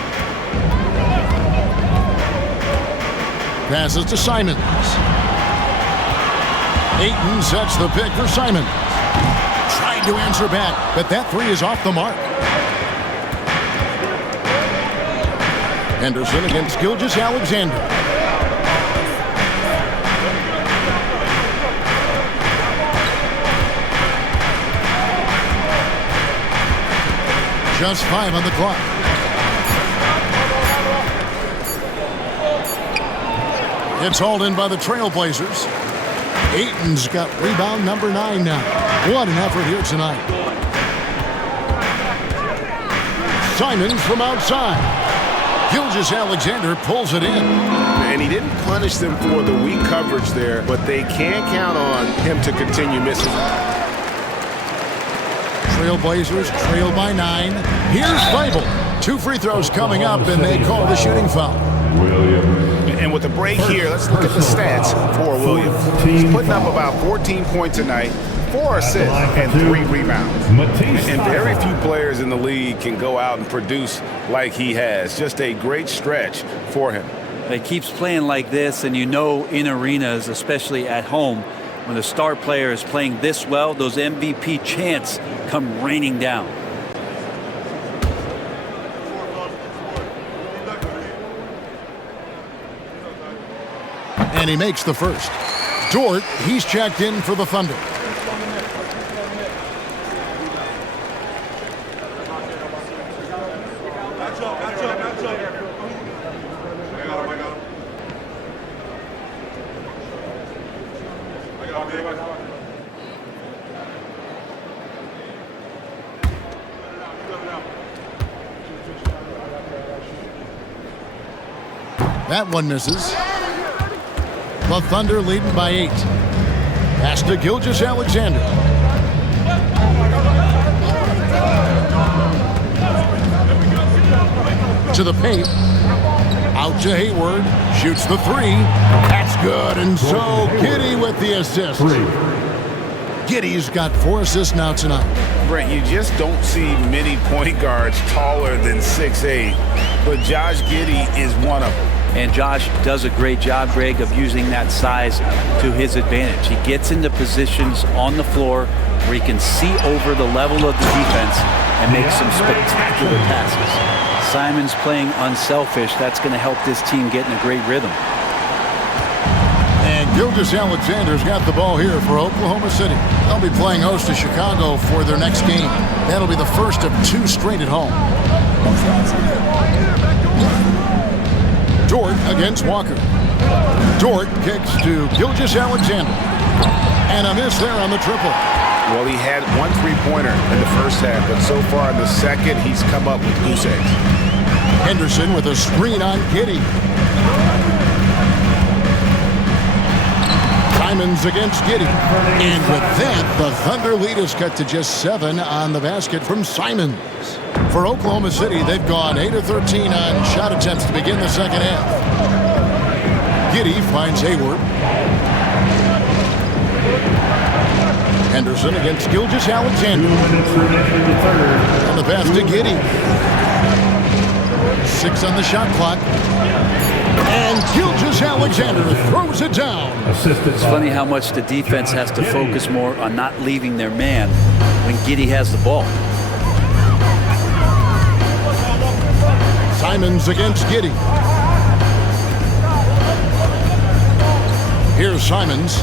Passes to Simons. Ayton sets the pick for Simons. Trying to answer back, but that 3 is off the mark. Henderson against Gilgeous-Alexander. Just 5 on the clock. It's hauled in by the Trailblazers. Ayton's got rebound number 9 now. What an effort here tonight. Simons from outside. Gilgeous-Alexander pulls it in. And he didn't punish them for the weak coverage there, but they can't count on him to continue missing. Trailblazers trail by 9. Here's Feibel. 2 free throws coming up, and they call the shooting foul. And with the break here, let's look at the stats for Williams. He's putting up about 14 points tonight, 4 assists, and 3 rebounds. And very few players in the league can go out and produce like he has. Just a great stretch for him. He keeps playing like this, and you know in arenas, especially at home, when a star player is playing this well, those MVP chants come raining down. And he makes the first. Dort, he's checked in for the Thunder. That one misses. The Thunder leading by 8. Pass to Gilgeous-Alexander. To the paint. Out to Hayward. Shoots the 3. That's good. And so Giddey with the assist. Giddey's got 4 assists now tonight. Brent, you just don't see many point guards taller than 6'8", but Josh Giddey is one of them. And Josh does a great job, Greg, of using that size to his advantage. He gets into positions on the floor where he can see over the level of the defense and make some spectacular passes. Simon's playing unselfish. That's going to help this team get in a great rhythm. And Gilgeous-Alexander's got the ball here for Oklahoma City. They'll be playing host to Chicago for their next game. That'll be the first of 2 straight at home. Dort against Walker. Dort kicks to Gilgeous-Alexander. And a miss there on the triple. Well, he had 1 3-pointer in the first half, but so far in the second, he's come up with goose eggs. Henderson with a screen on Giddey. Simons against Giddey. And with that, the Thunder lead is cut to just 7 on the basket from Simons. For Oklahoma City, they've gone 8 of 13 on shot attempts to begin the second half. Giddey finds Hayward. Henderson against Gilgeous-Alexander. And the pass to Giddey. 6 on the shot clock. And Gilgeous-Alexander throws it down. It's funny how much the defense has to focus more on not leaving their man when Giddey has the ball. Simons against Giddey. Here's Simons.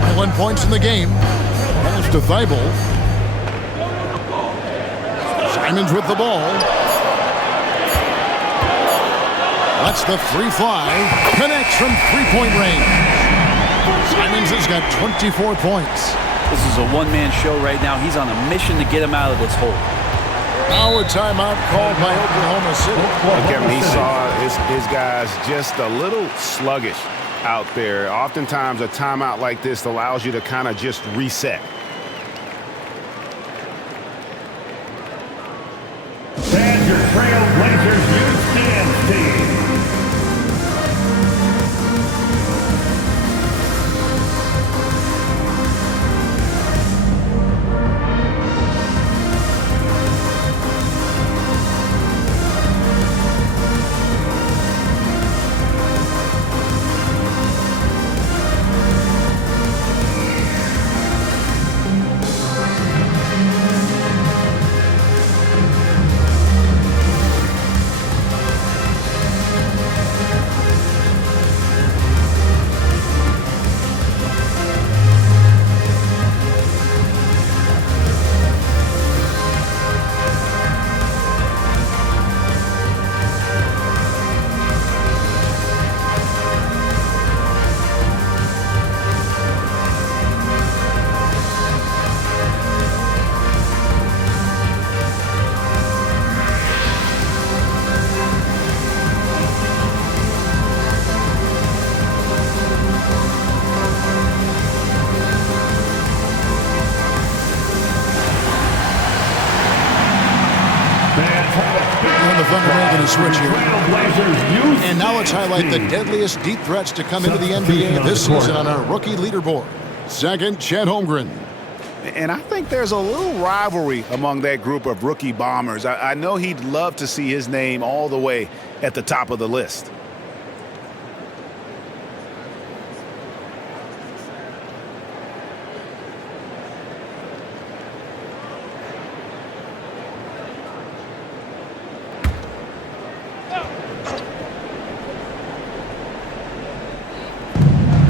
21 points in the game. Pass to Thibault. Simons with the ball. Lets the 3 fly. Connects from 3-point range. Simons has got 24 points. This is a one-man show right now. He's on a mission to get him out of this hole. Now a timeout called by Oklahoma City. Kevin, he saw his guys just a little sluggish out there. Oftentimes a timeout like this allows you to kind of just reset. And your Trailblazers youth dance team. Switch here. And now let's highlight the deadliest deep threats to come into the NBA this season on our rookie leaderboard. Second, Chet Holmgren. And I think there's a little rivalry among that group of rookie bombers. I know he'd love to see his name all the way at the top of the list.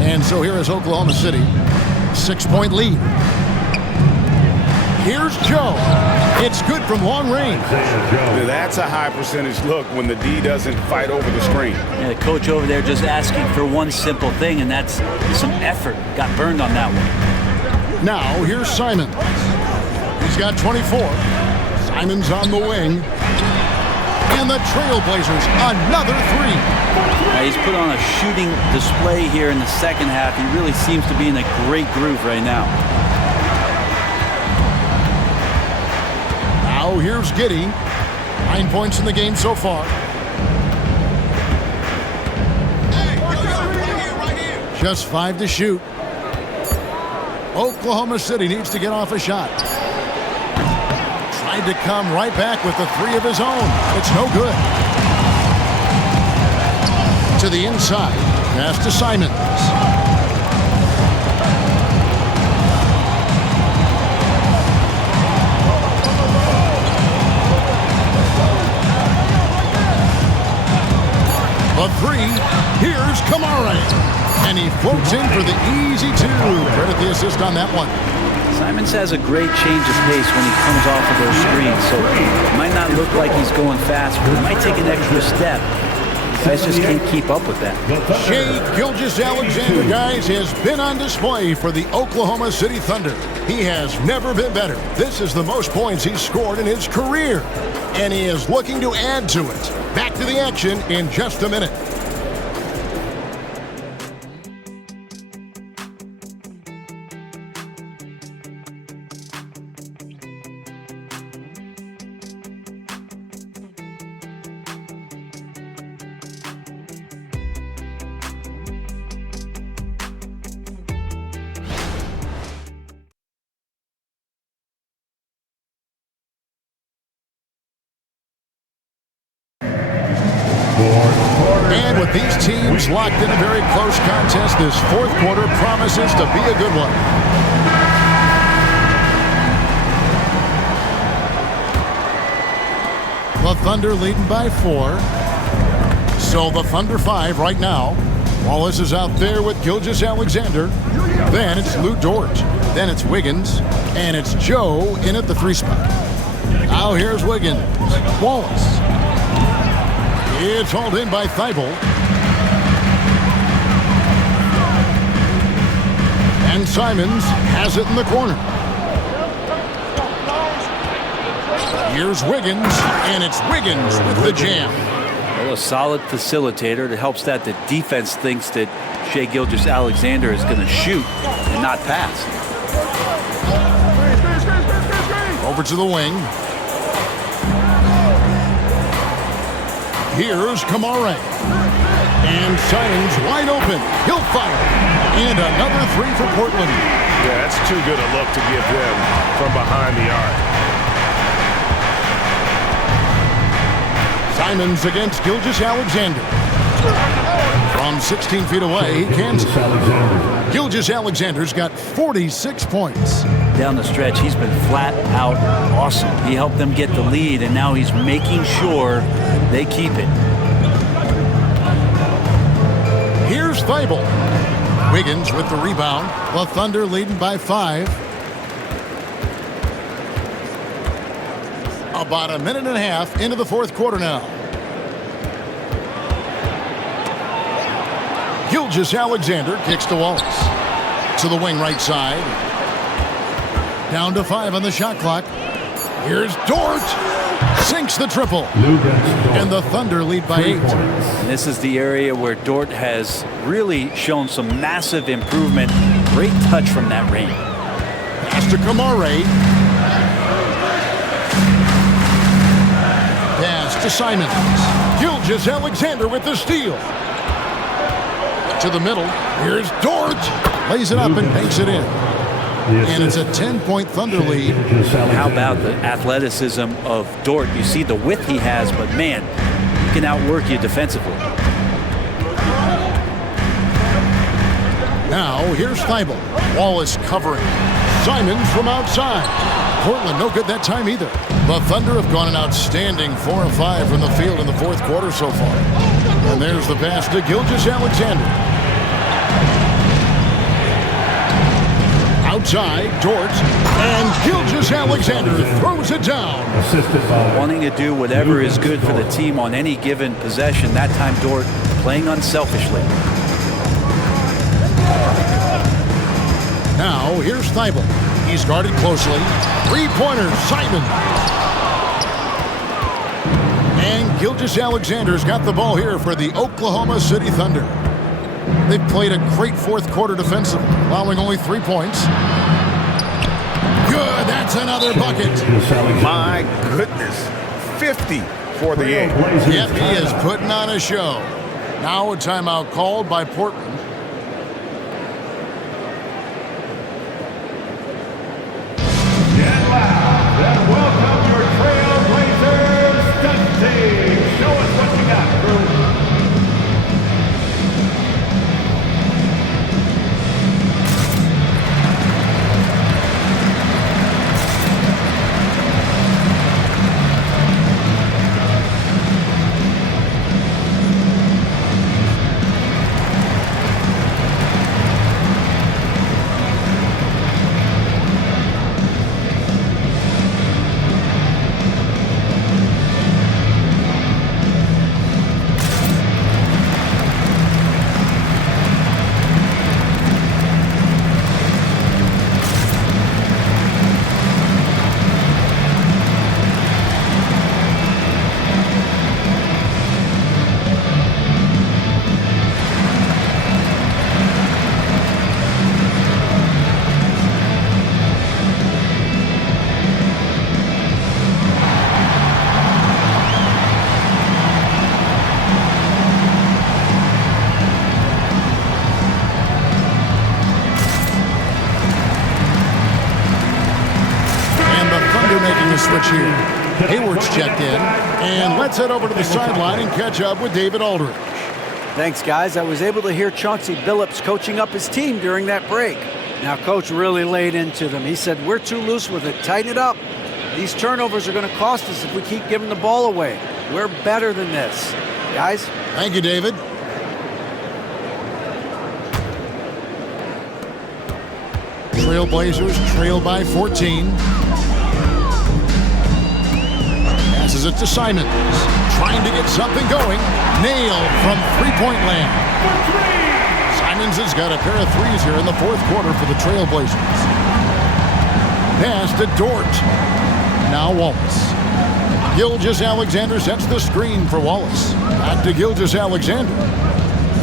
And so here is Oklahoma City. 6-point lead. Here's Joe. It's good from long range. That's a high percentage look when the D doesn't fight over the screen. Yeah, the coach over there just asking for one simple thing, and that's some effort. Got burned on that one. Now here's Simons. He's got 24. Simons on the wing. And the Trailblazers, another 3. He's put on a shooting display here in the second half. He really seems to be in a great groove right now. Now here's Giddey. 9 points in the game so far. Just 5 to shoot. Oklahoma City needs to get off a shot. Tried to come right back with the 3 of his own. It's no good. To the inside. Pass to Simons. 3. Here's Kamara. And he floats in for the easy 2. Credit the assist on that one. Simons has a great change of pace when he comes off of those screens, so it might not look like he's going fast, but he might take an extra step. Guys just can't keep up with that. Shea Gilgeous-Alexander, guys, has been on display for the Oklahoma City Thunder. He has never been better. This is the most points he's scored in his career, and he is looking to add to it. Back to the action in just a minute. And with these teams locked in a very close contest, this fourth quarter promises to be a good one. The Thunder leading by 4. So the Thunder 5 right now. Wallace is out there with Gilgeous-Alexander. Then it's Lou Dort. Then it's Wiggins. And it's Joe in at the 3 spot. Now here's Wiggins. Wallace. It's hauled in by Thibault. And Simons has it in the corner. Here's Wiggins, and it's Wiggins with the jam. Well, a solid facilitator that helps that the defense thinks that Shea Gilgeous-Alexander is going to shoot and not pass. Over to the wing. Here's Kamara. And Simons wide open. He'll fire. And another 3 for Portland. Yeah, that's too good a look to give them from behind the arc. Simons against Gilgeous-Alexander. From 16 feet away, he can score. Gilgeous-Alexander's got 46 points. Down the stretch, he's been flat out awesome. He helped them get the lead, and now he's making sure they keep it. Here's Thibault. Wiggins with the rebound. The Thunder leading by 5. About a minute and a half into the fourth quarter now. Gilgeous-Alexander kicks to Wallace. To the wing right side. Down to 5 on the shot clock. Here's Dort. Sinks the triple. And the Thunder lead by 8. And this is the area where Dort has really shown some massive improvement. Great touch from that range. Pass to Kamara. Pass to Simons. Gilgeous-Alexander with the steal. To the middle. Here's Dort. Lays it up and banks it in. And it's a 10-point Thunder lead. How about the athleticism of Dort? You see the width he has, but man, he can outwork you defensively. Now, here's Thibault. Wallace covering. Simons from outside. Portland no good that time either. The Thunder have gone an outstanding 4 of 5 from the field in the fourth quarter so far. And there's the pass to Gilgeous-Alexander. Outside, Dort, and Gilgeous-Alexander throws it down. Wanting to do whatever is good for the team on any given possession. That time, Dort playing unselfishly. Now, here's Thibault. He's guarded closely. 3-pointer, Simon. And Gilgeous-Alexander's got the ball here for the Oklahoma City Thunder. They've played a great fourth quarter defensively, allowing only 3 points. Good, that's another bucket. My goodness, 50 for the game. Yep, he is putting on a show. Now a timeout called by Portland. Get loud and welcome your Trailblazers Dusty. Show us what you got, crew. Hayward's checked in. And let's head over to the sideline and catch up with David Aldridge. Thanks, guys. I was able to hear Chauncey Billups coaching up his team during that break. Now, Coach really laid into them. He said, we're too loose with it. Tighten it up. These turnovers are going to cost us if we keep giving the ball away. We're better than this. Guys? Thank you, David. Trailblazers trail by 14. Passes it to Simons. Trying to get something going. Nailed from three-point land. Simons has got a pair of threes here in the fourth quarter for the Trailblazers. Pass to Dort. Now Wallace. Gilgeous-Alexander sets the screen for Wallace. Back to Gilgeous-Alexander.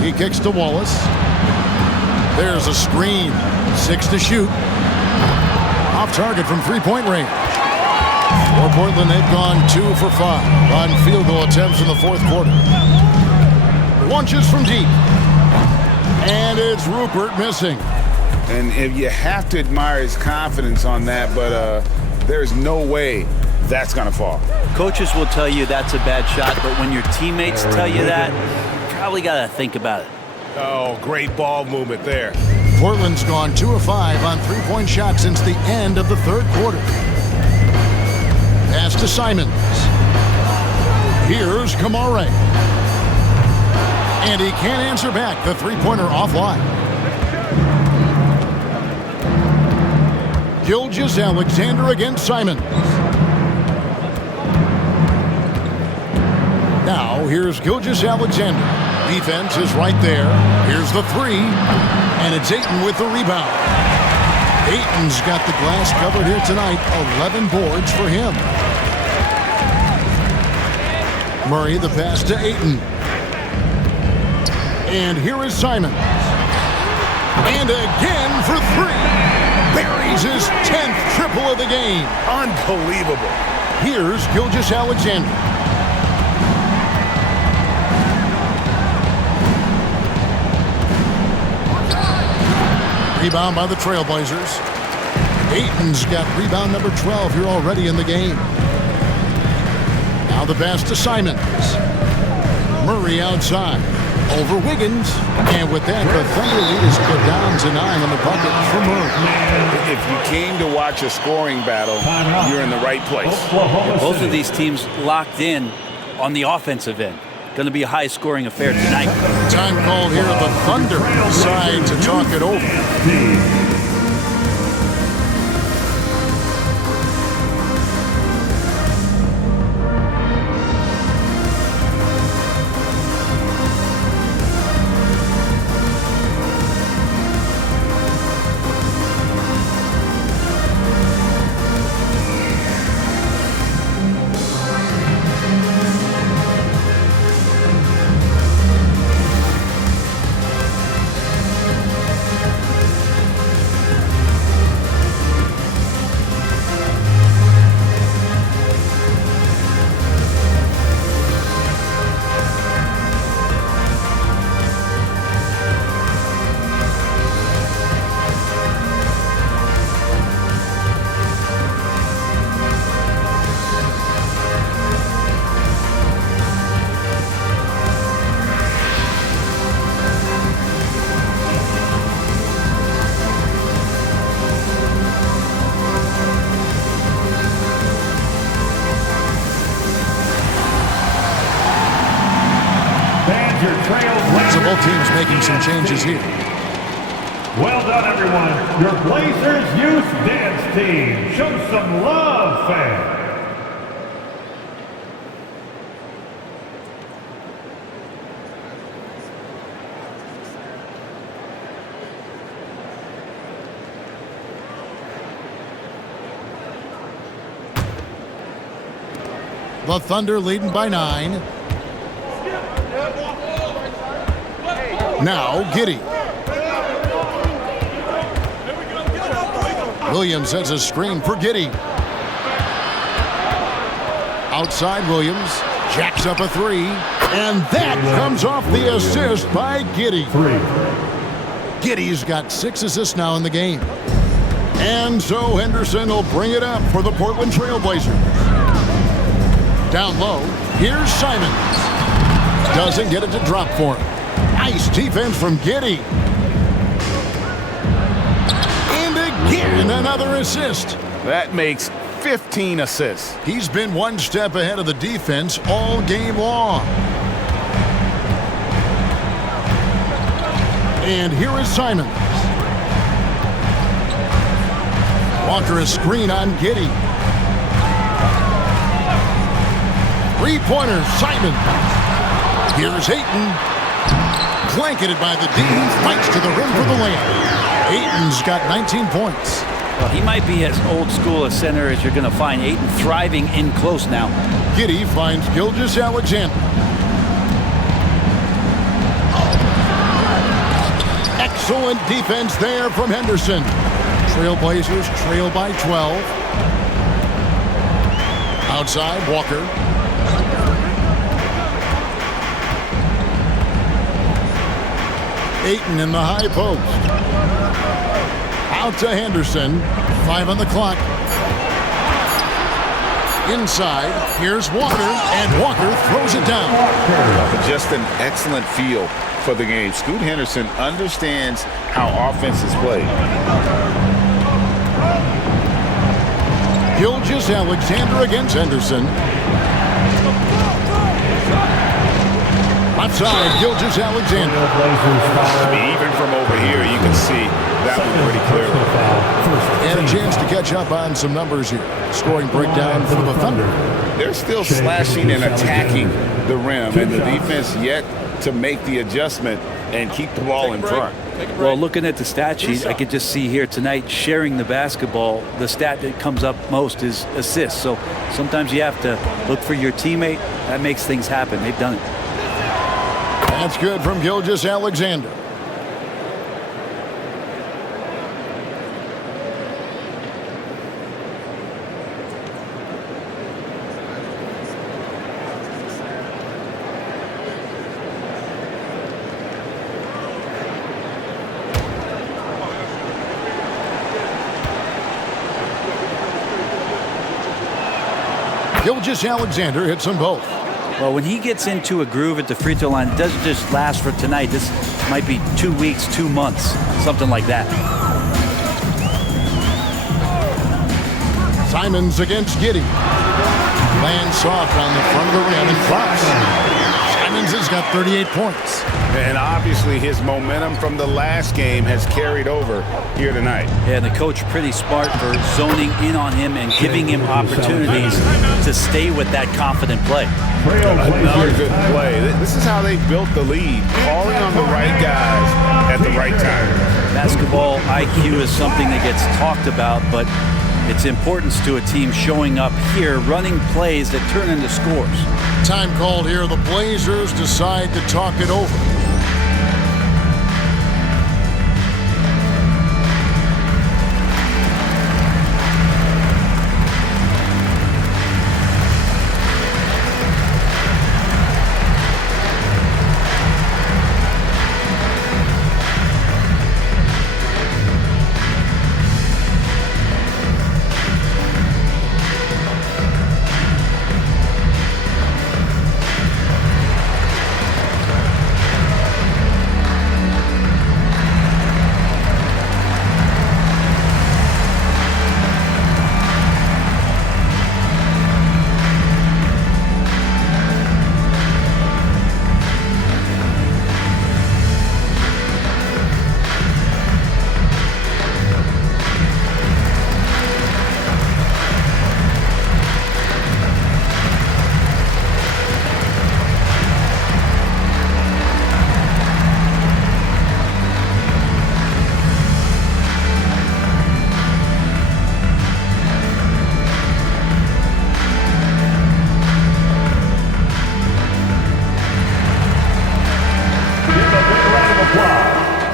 He kicks to Wallace. There's a screen. 6 to shoot. Off target from three-point range. For Portland, they've gone 2 for 5 on field goal attempts in the fourth quarter. Launches from deep. And it's Rupert missing. And if you have to admire his confidence on that, but there's no way that's going to fall. Coaches will tell you that's a bad shot, but when your teammates tell you that, you probably got to think about it. Oh, great ball movement there. Portland's gone 2 of 5 on three-point shots since the end of the third quarter. Pass to Simons. Here's Kamare. And he can't answer back. The three-pointer offline. Gilgeous-Alexander against Simons. Now, here's Gilgeous-Alexander. Defense is right there. Here's the three. And it's Ayton with the rebound. Ayton's got the glass covered here tonight. 11 boards for him. Murray, the pass to Ayton. And here is Simons. And again for three. Buries his 10th triple of the game. Unbelievable. Here's Gilgeous-Alexander. Rebound by the Trailblazers. Ayton's got rebound number 12 here already in the game. Now the pass to Simons. Murray outside. Over Wiggins. And with that, the Thunder lead is cut down to 9 on the bucket for Murray. If you came to watch a scoring battle, you're in the right place. Both of these teams locked in on the offensive end. Going to be a high-scoring affair tonight. Time called here. The Thunder decide to talk it over. So both teams making some changes here. Well done, everyone. Your Blazers Youth Dance Team. Show some love, fans. The Thunder leading by 9. Now Giddey. Williams has a screen for Giddey. Outside Williams. Jacks up a three. And that comes off the assist by Giddey. Giddey's got 6 assists now in the game. And so Henderson will bring it up for the Portland Trailblazers. Down low, here's Simons. Doesn't get it to drop for him. Nice defense from Giddey. And again, another assist. That makes 15 assists. He's been one step ahead of the defense all game long. And here is Simons. Walker a screen on Giddey. Three-pointer, Simons. Here's Ayton. Blanketed by the D. Fights to the rim for the layup. Ayton's got 19 points. Well, he might be as old school a center as you're going to find. Ayton thriving in close now. Giddey finds Gilgeous-Alexander. Excellent defense there from Henderson. Trailblazers trail by 12. Outside, Walker. Ayton in the high post. Out to Henderson. 5 on the clock. Inside, here's Walker, and Walker throws it down. Just an excellent feel for the game. Scoot Henderson understands how offense is played. Gilgeous-Alexander against Henderson. Left side, Gilgeous-Alexander. Even from over here, you can see that one pretty clearly. And a chance to catch up on some numbers here. Scoring breakdown for the Thunder. They're still slashing and attacking the rim, and the defense yet to make the adjustment and keep the ball in front. Well, looking at the stat sheet, I could just see here tonight sharing the basketball. The stat that comes up most is assists. So sometimes you have to look for your teammate. That makes things happen. They've done it. That's good from Gilgeous-Alexander. Gilgeous-Alexander hits them both. Well, when he gets into a groove at the free throw line, it doesn't just last for tonight. This might be 2 weeks, 2 months, something like that. Simons against Giddey. Lands soft on the front of the rim and drops. Simons has got 38 points. And obviously his momentum from the last game has carried over here tonight. Yeah, and the coach pretty smart for zoning in on him and giving him opportunities to stay with that confident play. Another good play. This is how they built the lead, calling on the right guys at the right time. Basketball IQ is something that gets talked about, but its importance to a team showing up here, running plays that turn into scores. Time called here. The Blazers decide to talk it over.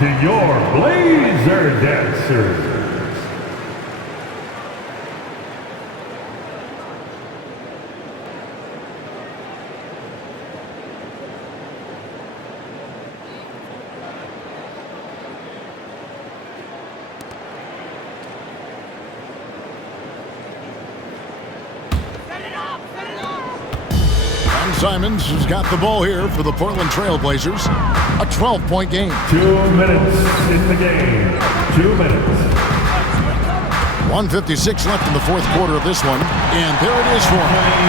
To your Blazer dancers. Ben Simons has got the ball here for the Portland Trailblazers. A 12-point game. 2 minutes in the game. 2 minutes. 1:56 left in the fourth quarter of this one. And there it is for him.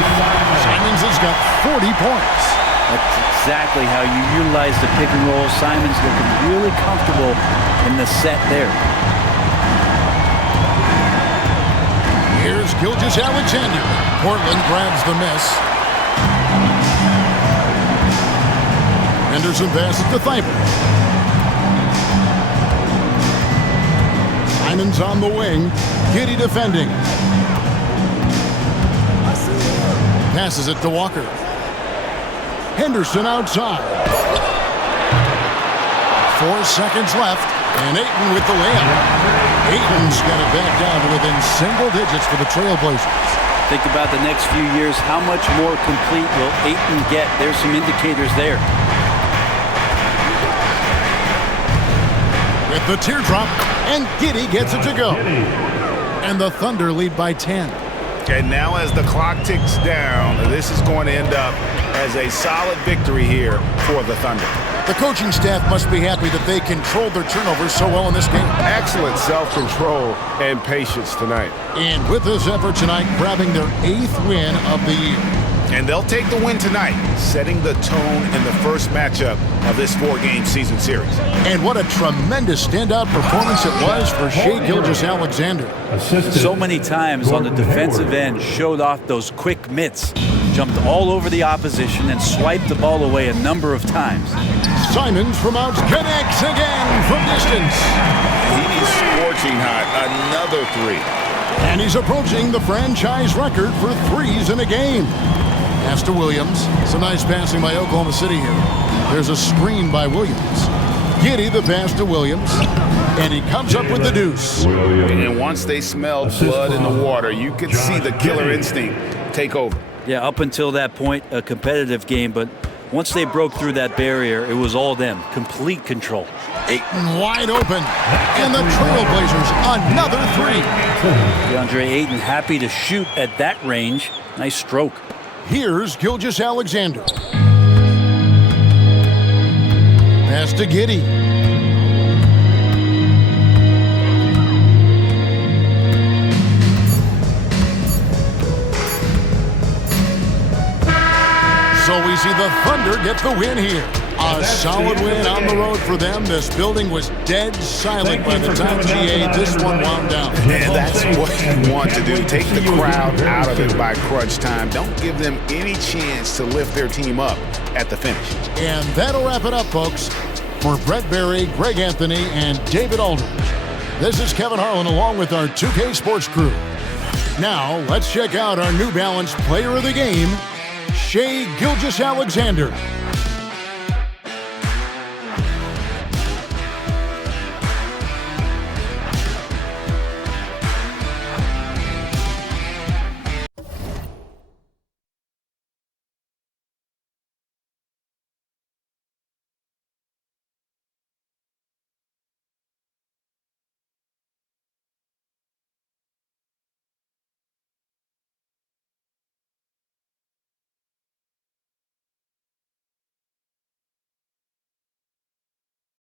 Simons has got 40 points. That's exactly how you utilize the pick and roll. Simons looking really comfortable in the set there. Here's Gilgeous-Alexander. Portland grabs the miss. Henderson passes to Thibault. Simons on the wing. Giddey defending. Passes it to Walker. Henderson outside. 4 seconds left, and Ayton with the layup. Ayton's got it back down to within single digits for the Trailblazers. Think about the next few years. How much more complete will Ayton get? There's some indicators there. With the teardrop, and Giddey gets it to go. And the Thunder lead by 10. And now as the clock ticks down, this is going to end up as a solid victory here for the Thunder. The coaching staff must be happy that they controlled their turnovers so well in this game. Excellent self-control and patience tonight. And with this effort tonight, grabbing their 8th win of the year. And they'll take the win tonight, setting the tone in the first matchup of this 4-game season series. And what a tremendous standout performance it was for Shai Gilgeous-Alexander. So many times on the defensive end, showed off those quick mitts. Jumped all over the opposition and swiped the ball away a number of times. Simons from out connects again from distance. He's scorching hot. Another 3. And he's approaching the franchise record for threes in a game. Pass to Williams. Some nice passing by Oklahoma City here. There's a screen by Williams. Giddey the pass to Williams. And he comes up with the deuce. And once they smelled blood in the water, you could see the killer instinct take over. Yeah, up until that point, a competitive game, but once they broke through that barrier, it was all them. Complete control. Ayton wide open. And the Trailblazers, another 3. DeAndre Ayton happy to shoot at that range. Nice stroke. Here's Gilgeous-Alexander. Pass to Giddey. So we see the Thunder get the win here. A solid win on the road for them. This building was dead silent by the time GA this one wound down. And that's what you want to do. Take the crowd out of it by crunch time. Don't give them any chance to lift their team up at the finish. And that'll wrap it up, folks. For Brett Berry, Greg Anthony, and David Aldridge, this is Kevin Harlan along with our 2K Sports crew. Now, let's check out our New Balance Player of the Game, Shai Gilgeous-Alexander.